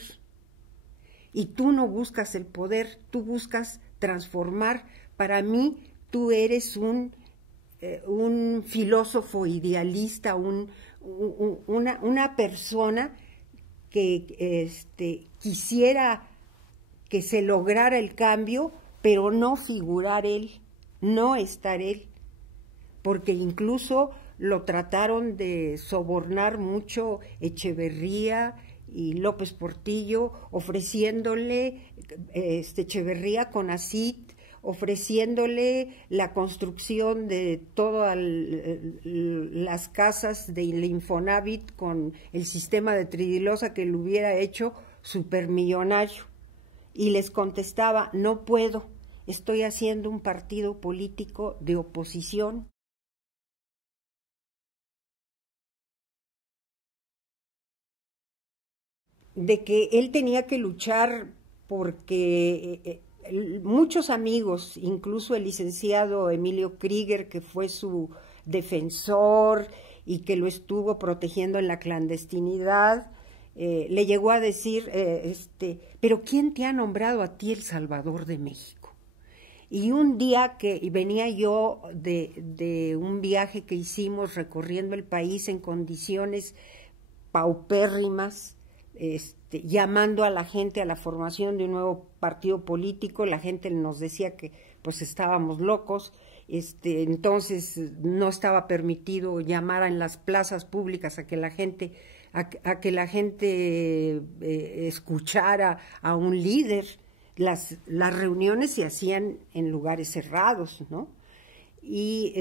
Y tú no buscas el poder, tú buscas transformar. Para mí, tú eres un filósofo idealista, una persona que quisiera que se lograra el cambio, pero no figurar él, no estar él, porque incluso lo trataron de sobornar mucho Echeverría y López Portillo, ofreciéndole Echeverría con ACID, ofreciéndole la construcción de todas las casas del Infonavit con el sistema de tridilosa que lo hubiera hecho supermillonario. Y les contestaba, no puedo, estoy haciendo un partido político de oposición. De que él tenía que luchar porque muchos amigos, incluso el licenciado Emilio Krieger, que fue su defensor y que lo estuvo protegiendo en la clandestinidad, le llegó a decir, pero ¿quién te ha nombrado a ti el Salvador de México? Y un día que venía yo de un viaje que hicimos recorriendo el país en condiciones paupérrimas, llamando a la gente a la formación de un nuevo partido político, la gente nos decía que pues estábamos locos, entonces no estaba permitido llamar en las plazas públicas a que la gente escuchara a un líder. Las reuniones se hacían en lugares cerrados, ¿no? Y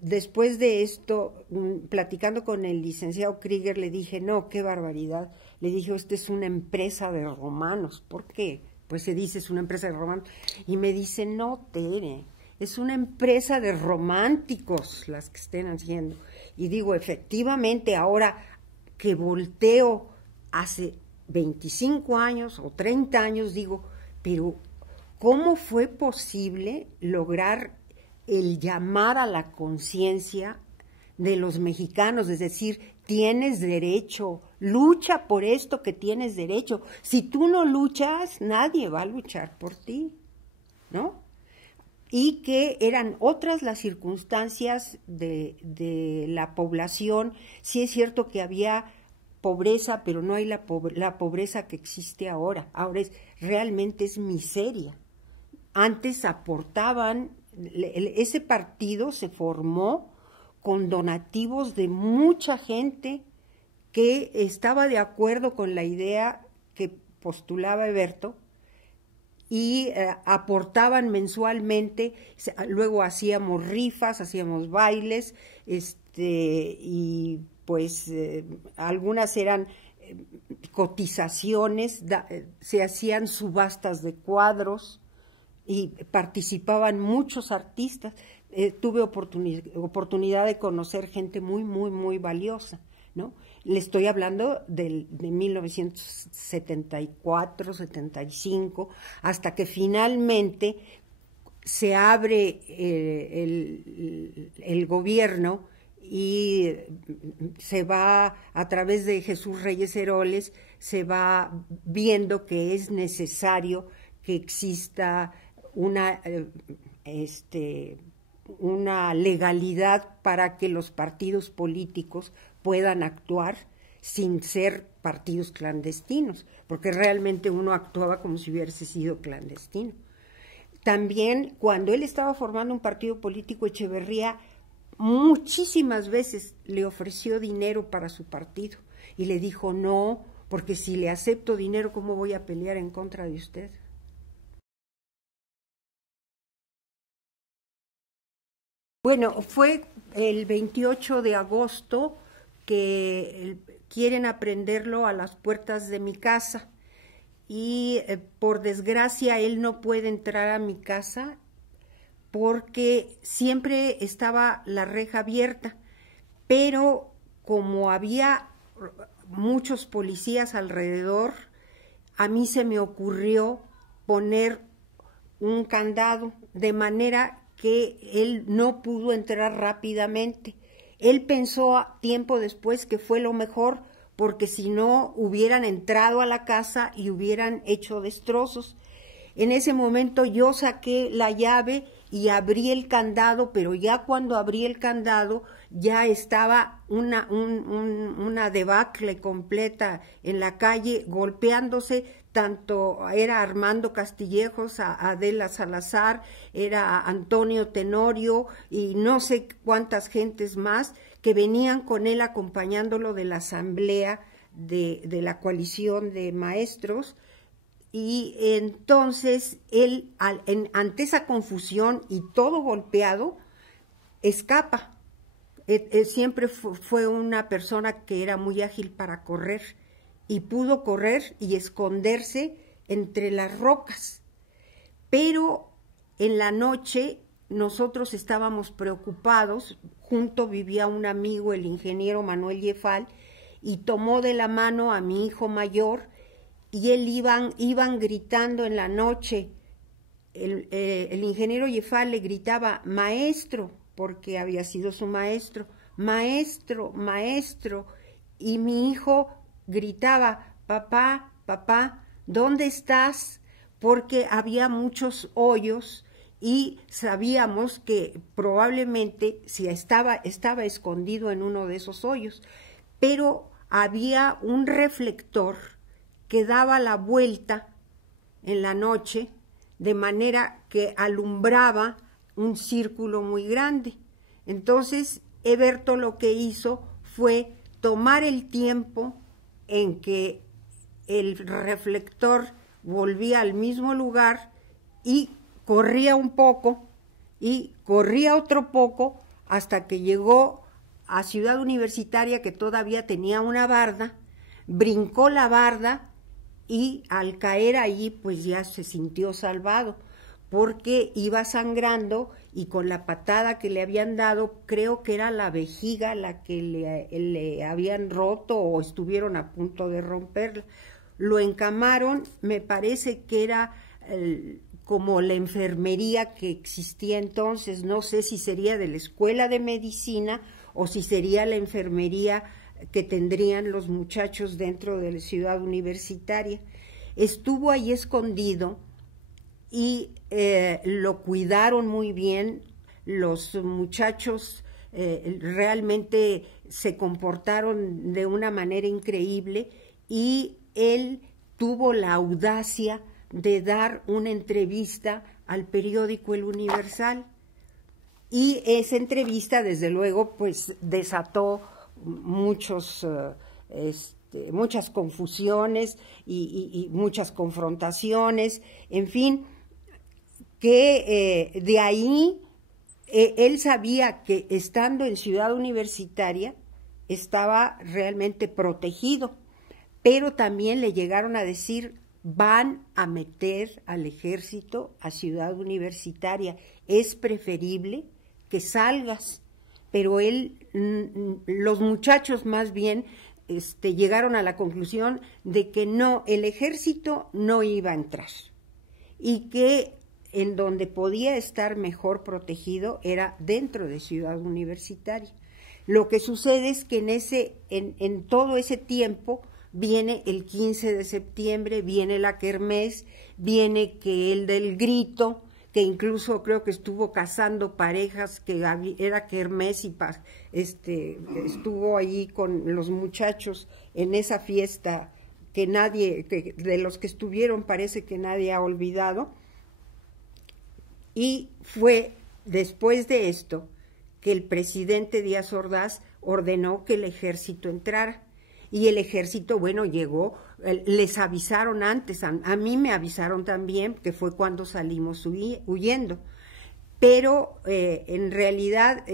después de esto, platicando con el licenciado Krieger, le dije, no, qué barbaridad. Le dije, esta es una empresa de romanos. ¿Por qué? Pues se dice, es una empresa de romanos. Y me dice, no, Tere, es una empresa de románticos las que estén haciendo. Y digo, efectivamente, ahora que volteo hace 25 años o 30 años, digo, pero ¿cómo fue posible lograr el llamar a la conciencia de los mexicanos? Es decir, tienes derecho, lucha por esto que tienes derecho. Si tú no luchas, nadie va a luchar por ti, ¿no? Y que eran otras las circunstancias de la población. Sí es cierto que había pobreza, pero no hay la pobreza que existe ahora. Ahora realmente es miseria. Antes aportaban, ese partido se formó con donativos de mucha gente que estaba de acuerdo con la idea que postulaba Eberto, y aportaban mensualmente, luego hacíamos rifas, hacíamos bailes, y pues algunas eran cotizaciones, se hacían subastas de cuadros y participaban muchos artistas. Tuve oportunidad de conocer gente muy, muy, muy valiosa, ¿no? Le estoy hablando de 1974, 75, hasta que finalmente se abre el gobierno y se va, a través de Jesús Reyes Heroles, se va viendo que es necesario que exista una legalidad para que los partidos políticos puedan actuar sin ser partidos clandestinos, porque realmente uno actuaba como si hubiese sido clandestino. También, cuando él estaba formando un partido político, Echeverría muchísimas veces le ofreció dinero para su partido y le dijo no, porque si le acepto dinero, ¿cómo voy a pelear en contra de usted? Bueno, fue el 28 de agosto que quieren aprenderlo a las puertas de mi casa y por desgracia él no puede entrar a mi casa porque siempre estaba la reja abierta, pero como había muchos policías alrededor, a mí se me ocurrió poner un candado, de manera que él no pudo entrar rápidamente. Él pensó tiempo después que fue lo mejor, porque si no hubieran entrado a la casa y hubieran hecho destrozos. En ese momento yo saqué la llave y abrí el candado, pero ya cuando abrí el candado ya estaba una debacle completa en la calle, golpeándose, tanto era Armando Castillejos, Adela Salazar, era Antonio Tenorio y no sé cuántas gentes más que venían con él acompañándolo de la asamblea de la coalición de maestros. Y entonces él, ante esa confusión y todo golpeado, escapa. Siempre fue una persona que era muy ágil para correr y pudo correr y esconderse entre las rocas. Pero en la noche nosotros estábamos preocupados, junto vivía un amigo, el ingeniero Manuel Yefal, y tomó de la mano a mi hijo mayor, y él iban gritando en la noche. El ingeniero Yefal le gritaba maestro, porque había sido su maestro, maestro, maestro, y mi hijo gritaba papá, papá, ¿dónde estás? Porque había muchos hoyos y sabíamos que probablemente estaba escondido en uno de esos hoyos, pero había un reflector que daba la vuelta en la noche, de manera que alumbraba un círculo muy grande. Entonces, Eberto lo que hizo fue tomar el tiempo en que el reflector volvía al mismo lugar y corría un poco y corría otro poco hasta que llegó a Ciudad Universitaria, que todavía tenía una barda, brincó la barda y al caer allí pues ya se sintió salvado, porque iba sangrando y con la patada que le habían dado, creo que era la vejiga la que le habían roto o estuvieron a punto de romperla. Lo encamaron, me parece que era como la enfermería que existía entonces, no sé si sería de la Escuela de Medicina o si sería la enfermería que tendrían los muchachos dentro de la Ciudad Universitaria. Estuvo ahí escondido y lo cuidaron muy bien. Los muchachos realmente se comportaron de una manera increíble y él tuvo la audacia de dar una entrevista al periódico El Universal, y esa entrevista desde luego pues desató muchos muchas confusiones y muchas confrontaciones, en fin, que de ahí él sabía que estando en Ciudad Universitaria estaba realmente protegido, pero también le llegaron a decir, van a meter al ejército a Ciudad Universitaria, es preferible que salgas. Pero los muchachos más bien llegaron a la conclusión de que no, el ejército no iba a entrar y que en donde podía estar mejor protegido era dentro de Ciudad Universitaria. Lo que sucede es que en todo ese tiempo viene el 15 de septiembre, viene la kermés, viene que el del grito, que incluso creo que estuvo casando parejas, que era kermés y estuvo allí con los muchachos en esa fiesta que de los que estuvieron parece que nadie ha olvidado. Y fue después de esto que el presidente Díaz Ordaz ordenó que el ejército entrara. Y el ejército, bueno, llegó, les avisaron antes, a mí me avisaron también, que fue cuando salimos huyendo. Pero en realidad,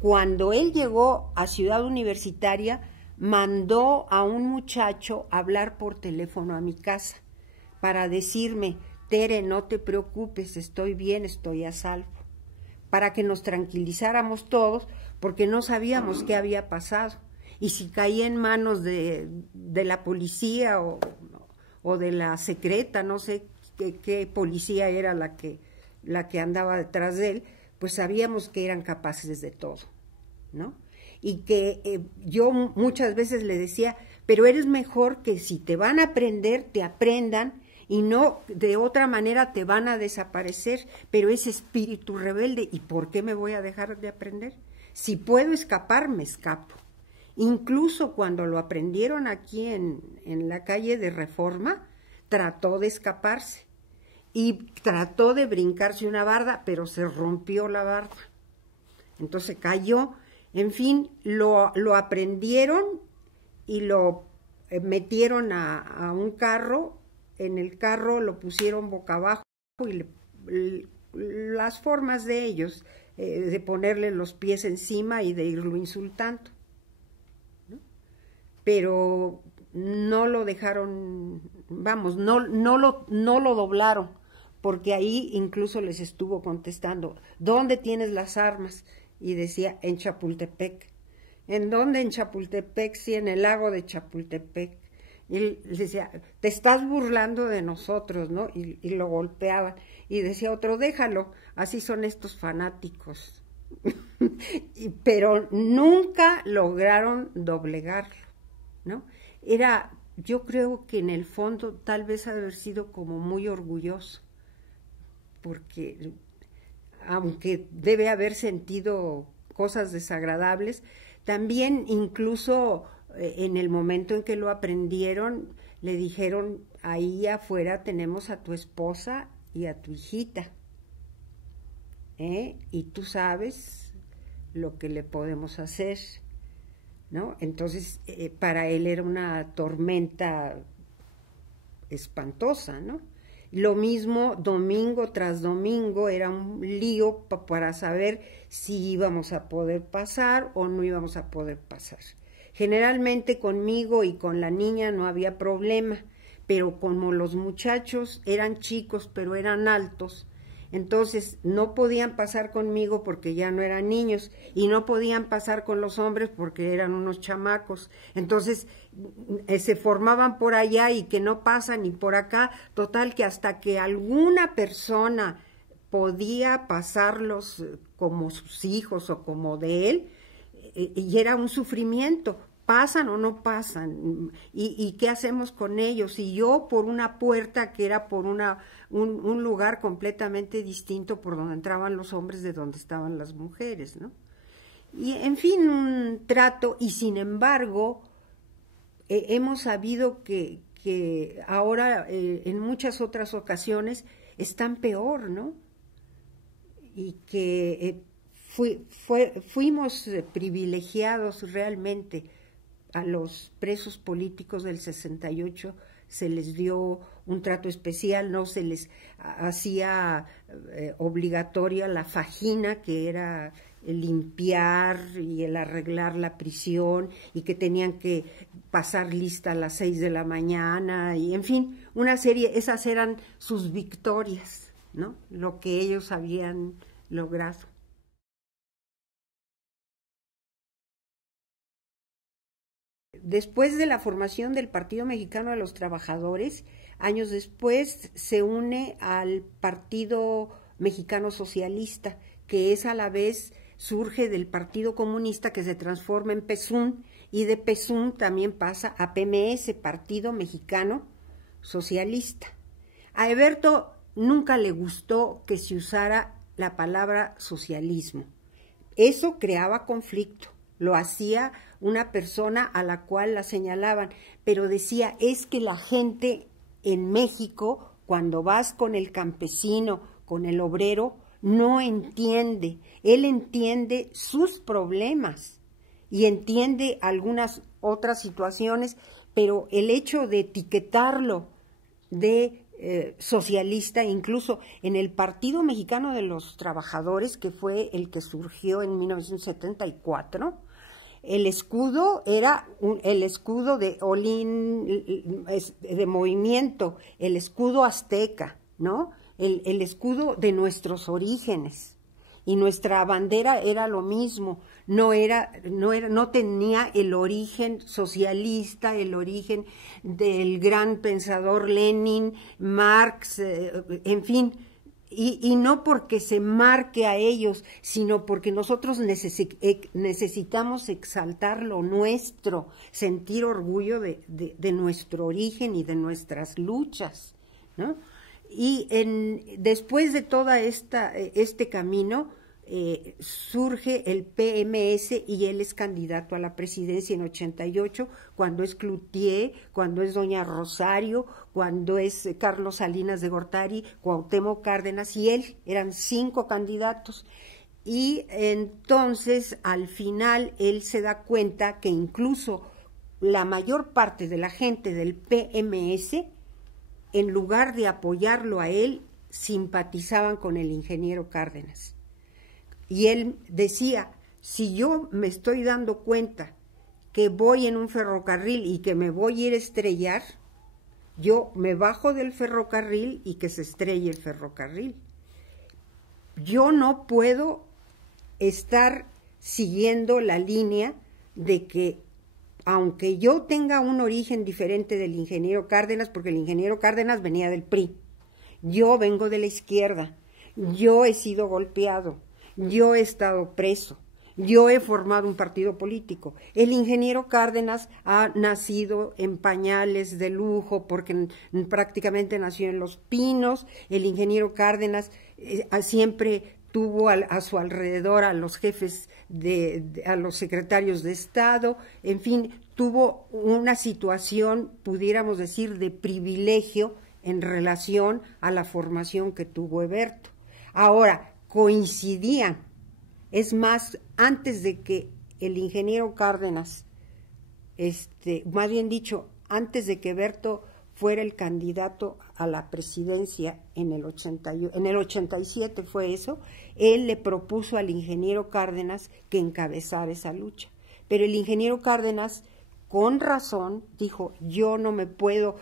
cuando él llegó a Ciudad Universitaria, mandó a un muchacho hablar por teléfono a mi casa para decirme, Tere, no te preocupes, estoy bien, estoy a salvo, para que nos tranquilizáramos todos, porque no sabíamos qué había pasado, y si caía en manos de la policía o de la secreta, no sé qué policía era la que andaba detrás de él, pues sabíamos que eran capaces de todo, ¿no? Y que yo muchas veces le decía, pero eres mejor que si te van a prender, te aprendan, y no, de otra manera te van a desaparecer, pero ese espíritu rebelde, ¿y por qué me voy a dejar de aprender? Si puedo escapar, me escapo. Incluso cuando lo aprendieron aquí en la calle de Reforma, trató de escaparse y trató de brincarse una barda, pero se rompió la barda. Entonces cayó, en fin, lo aprendieron y lo metieron a un carro. En el carro lo pusieron boca abajo y las formas de ellos, de ponerle los pies encima y de irlo insultando, ¿no? Pero no lo dejaron, vamos, no lo doblaron, porque ahí incluso les estuvo contestando, ¿dónde tienes las armas? Y decía, en Chapultepec. ¿En dónde? En Chapultepec, sí, en el lago de Chapultepec. Y él decía, te estás burlando de nosotros, ¿no? Y lo golpeaban. Y decía otro, déjalo, así son estos fanáticos. Pero nunca lograron doblegarlo, ¿no? Yo creo que en el fondo tal vez haber sido como muy orgulloso, porque aunque debe haber sentido cosas desagradables, también incluso en el momento en que lo aprendieron, le dijeron, ahí afuera tenemos a tu esposa y a tu hijita, y tú sabes lo que le podemos hacer, ¿no? Entonces, para él era una tormenta espantosa, ¿no? Lo mismo domingo tras domingo, era un lío para saber si íbamos a poder pasar o no íbamos a poder pasar. Generalmente conmigo y con la niña no había problema, pero como los muchachos eran chicos pero eran altos, entonces no podían pasar conmigo porque ya no eran niños, y no podían pasar con los hombres porque eran unos chamacos. Entonces se formaban por allá y que no pasan y por acá, total que hasta que alguna persona podía pasarlos como sus hijos o como de él, y era un sufrimiento. ¿Pasan o no pasan? ¿Y qué hacemos con ellos? Y yo por una puerta que era por un lugar completamente distinto por donde entraban los hombres de donde estaban las mujeres, ¿no? Y en fin, un trato, y sin embargo, hemos sabido que ahora en muchas otras ocasiones están peor, ¿no? Y que fuimos privilegiados realmente, a los presos políticos del 68 se les dio un trato especial, no se les hacía obligatoria la fajina, que era el limpiar y el arreglar la prisión, y que tenían que pasar lista a las 6 de la mañana, y en fin, una serie, esas eran sus victorias, ¿no? Lo que ellos habían logrado. Después de la formación del Partido Mexicano de los Trabajadores, años después se une al Partido Mexicano Socialista, que es a la vez surge del Partido Comunista, que se transforma en PESUN, y de PESUN también pasa a PMS, Partido Mexicano Socialista. A Heberto nunca le gustó que se usara la palabra socialismo. Eso creaba conflicto. Lo hacía una persona a la cual la señalaban, pero decía, es que la gente en México, cuando vas con el campesino, con el obrero, no entiende. Él entiende sus problemas y entiende algunas otras situaciones, pero el hecho de etiquetarlo de socialista, incluso en el Partido Mexicano de los Trabajadores, que fue el que surgió en 1974, el escudo era el escudo de movimiento, el escudo azteca, ¿no? El escudo de nuestros orígenes. Y nuestra bandera era lo mismo, no tenía el origen socialista, el origen del gran pensador Lenin, Marx, en fin. Y no porque se marque a ellos, sino porque nosotros necesitamos exaltar lo nuestro, sentir orgullo de nuestro origen y de nuestras luchas, ¿no? Y después de todo este camino, surge el PMS y él es candidato a la presidencia en 88, cuando es Cloutier, cuando es doña Rosario, cuando es Carlos Salinas de Gortari, Cuauhtémoc Cárdenas y él, eran 5 candidatos. Y entonces al final él se da cuenta que incluso la mayor parte de la gente del PMS, en lugar de apoyarlo a él, simpatizaban con el ingeniero Cárdenas. Y él decía, si yo me estoy dando cuenta que voy en un ferrocarril y que me voy a ir a estrellar, yo me bajo del ferrocarril y que se estrelle el ferrocarril. Yo no puedo estar siguiendo la línea de que, aunque yo tenga un origen diferente del ingeniero Cárdenas, porque el ingeniero Cárdenas venía del PRI, yo vengo de la izquierda, yo he sido golpeado, yo he estado preso, yo he formado un partido político. El ingeniero Cárdenas ha nacido en pañales de lujo porque prácticamente nació en Los Pinos. El ingeniero Cárdenas siempre tuvo a su alrededor a los jefes, a los secretarios de Estado, en fin, tuvo una situación, pudiéramos decir, de privilegio en relación a la formación que tuvo Heberto. Ahora, coincidían, es más, antes de que el ingeniero Cárdenas, más bien dicho, antes de que Heberto fuera el candidato a la presidencia en el 87 fue eso, él le propuso al ingeniero Cárdenas que encabezara esa lucha. Pero el ingeniero Cárdenas, con razón, dijo, yo no me puedo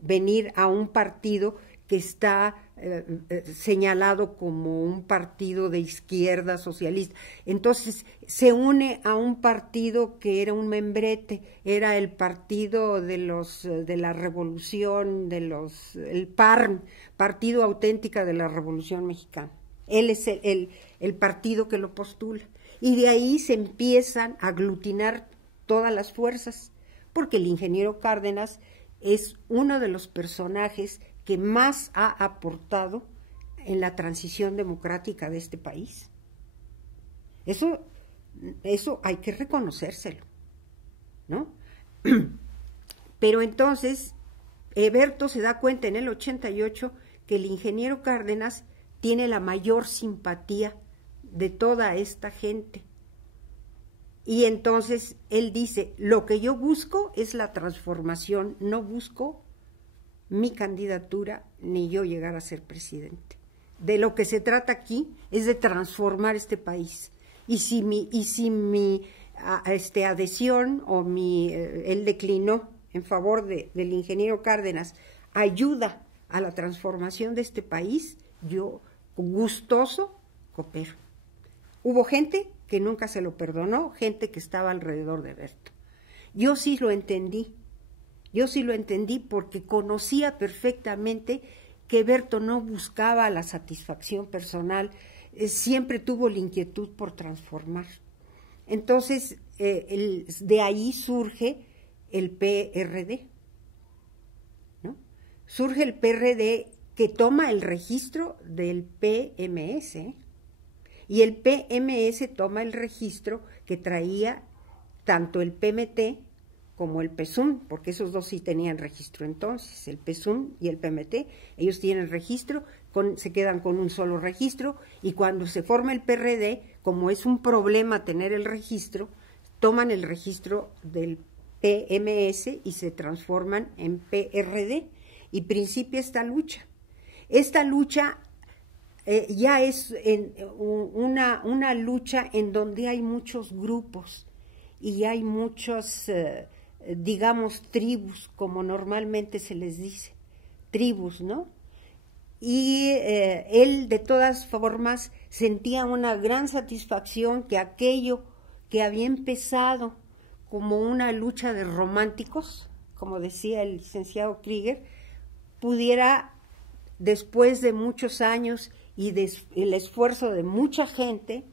venir a un partido que está señalado como un partido de izquierda socialista. Entonces se une a un partido que era un membrete, era el partido de la revolución, el PARM, Partido Auténtica de la Revolución Mexicana. Él es el partido que lo postula. Y de ahí se empiezan a aglutinar todas las fuerzas, porque el ingeniero Cárdenas es uno de los personajes que más ha aportado en la transición democrática de este país. Eso hay que reconocérselo, ¿no? Pero entonces, Heberto se da cuenta en el 88 que el ingeniero Cárdenas tiene la mayor simpatía de toda esta gente. Y entonces él dice, lo que yo busco es la transformación, no busco mi candidatura ni yo llegar a ser presidente. De lo que se trata aquí es de transformar este país. Y si mi adhesión o él declinó en favor del ingeniero Cárdenas ayuda a la transformación de este país, yo gustoso coopero. Hubo gente que nunca se lo perdonó, gente que estaba alrededor de Berto. Yo sí lo entendí porque conocía perfectamente que Berto no buscaba la satisfacción personal, siempre tuvo la inquietud por transformar. Entonces, de ahí surge el PRD, ¿no? Surge el PRD que toma el registro del PMS, y el PMS toma el registro que traía tanto el PMT como el PSUM, porque esos dos sí tenían registro entonces, el PSUM y el PMT, ellos tienen registro, se quedan con un solo registro, y cuando se forma el PRD, como es un problema tener el registro, toman el registro del PMS y se transforman en PRD, y principia esta lucha. Esta lucha ya es una lucha en donde hay muchos grupos y hay muchos, digamos, tribus, como normalmente se les dice, tribus, ¿no? Y él, de todas formas, sentía una gran satisfacción que aquello que había empezado como una lucha de románticos, como decía el licenciado Krieger, pudiera, después de muchos años y el esfuerzo de mucha gente,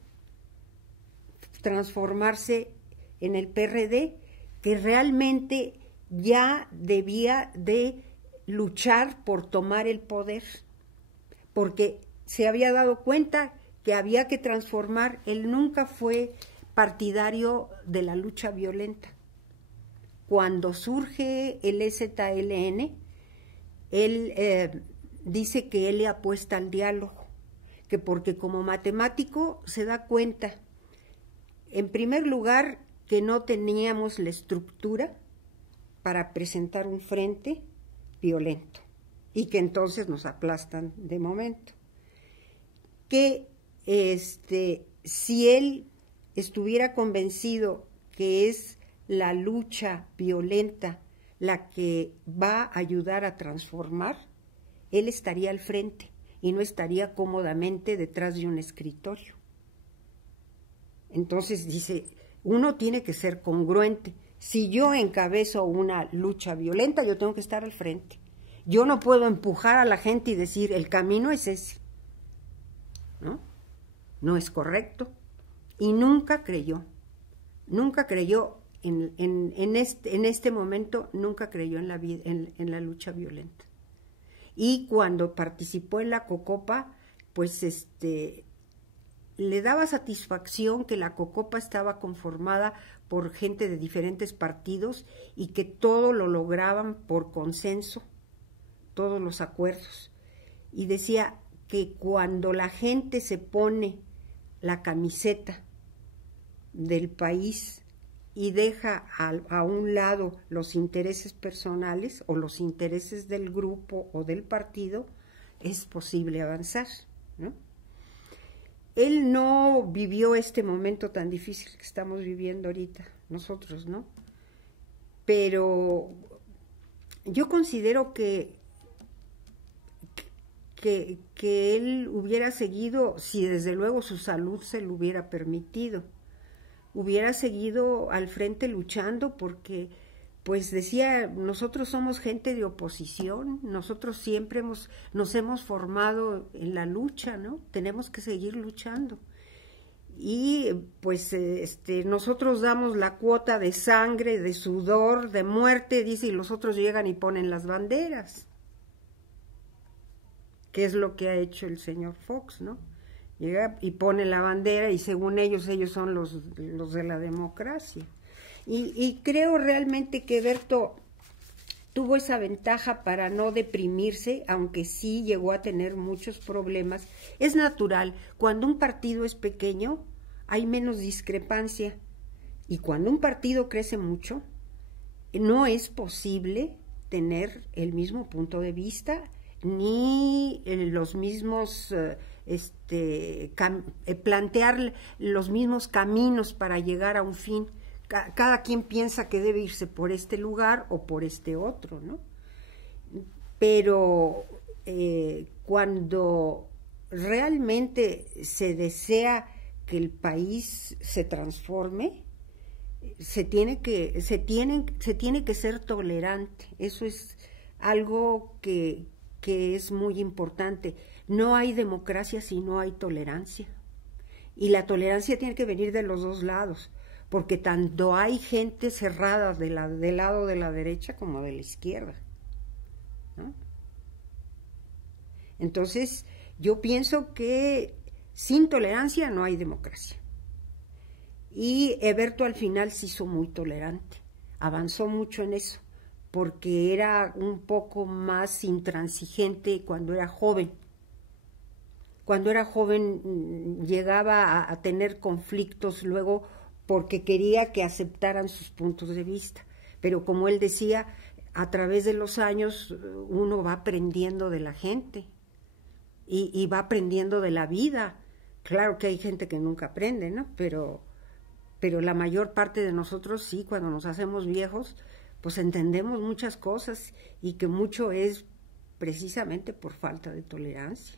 transformarse en el PRD, que realmente ya debía de luchar por tomar el poder, porque se había dado cuenta que había que transformar. Él nunca fue partidario de la lucha violenta. Cuando surge el EZLN, él dice que él le apuesta al diálogo, que porque como matemático se da cuenta, en primer lugar, que no teníamos la estructura para presentar un frente violento y que entonces nos aplastan de momento. Que si él estuviera convencido que es la lucha violenta la que va a ayudar a transformar, él estaría al frente y no estaría cómodamente detrás de un escritorio. Entonces dice, uno tiene que ser congruente. Si yo encabezo una lucha violenta, yo tengo que estar al frente. Yo no puedo empujar a la gente y decir, el camino es ese. ¿No? No es correcto. Y nunca creyó en este momento, nunca creyó en la lucha violenta. Y cuando participó en la COCOPA, pues le daba satisfacción que la COCOPA estaba conformada por gente de diferentes partidos y que todo lo lograban por consenso, todos los acuerdos. Y decía que cuando la gente se pone la camiseta del país y deja a un lado los intereses personales o los intereses del grupo o del partido, es posible avanzar, ¿no? Él no vivió este momento tan difícil que estamos viviendo ahorita, nosotros, ¿no? Pero yo considero que él hubiera seguido, si desde luego su salud se lo hubiera permitido, hubiera seguido al frente luchando porque, pues decía, nosotros somos gente de oposición, nosotros siempre nos hemos formado en la lucha, ¿no? Tenemos que seguir luchando. Y pues nosotros damos la cuota de sangre, de sudor, de muerte, dice, y los otros llegan y ponen las banderas. ¿Qué es lo que ha hecho el señor Fox, no? Llega y pone la bandera y según ellos son los de la democracia. Y creo realmente que Berto tuvo esa ventaja para no deprimirse, aunque sí llegó a tener muchos problemas. Es natural, cuando un partido es pequeño hay menos discrepancia. Y cuando un partido crece mucho, no es posible tener el mismo punto de vista ni los mismos, plantear los mismos caminos para llegar a un fin. Cada quien piensa que debe irse por este lugar o por este otro, ¿no? Pero cuando realmente se desea que el país se transforme, se tiene que ser tolerante. Eso es algo que es muy importante. No hay democracia si no hay tolerancia. Y la tolerancia tiene que venir de los dos lados, porque tanto hay gente cerrada del lado de la derecha como de la izquierda, ¿no? Entonces, yo pienso que sin tolerancia no hay democracia. Y Heberto al final se hizo muy tolerante, avanzó mucho en eso, porque era un poco más intransigente cuando era joven. Cuando era joven llegaba a tener conflictos luego porque quería que aceptaran sus puntos de vista. Pero como él decía, a través de los años uno va aprendiendo de la gente y va aprendiendo de la vida. Claro que hay gente que nunca aprende, ¿no? Pero la mayor parte de nosotros sí, cuando nos hacemos viejos, pues entendemos muchas cosas y que mucho es precisamente por falta de tolerancia.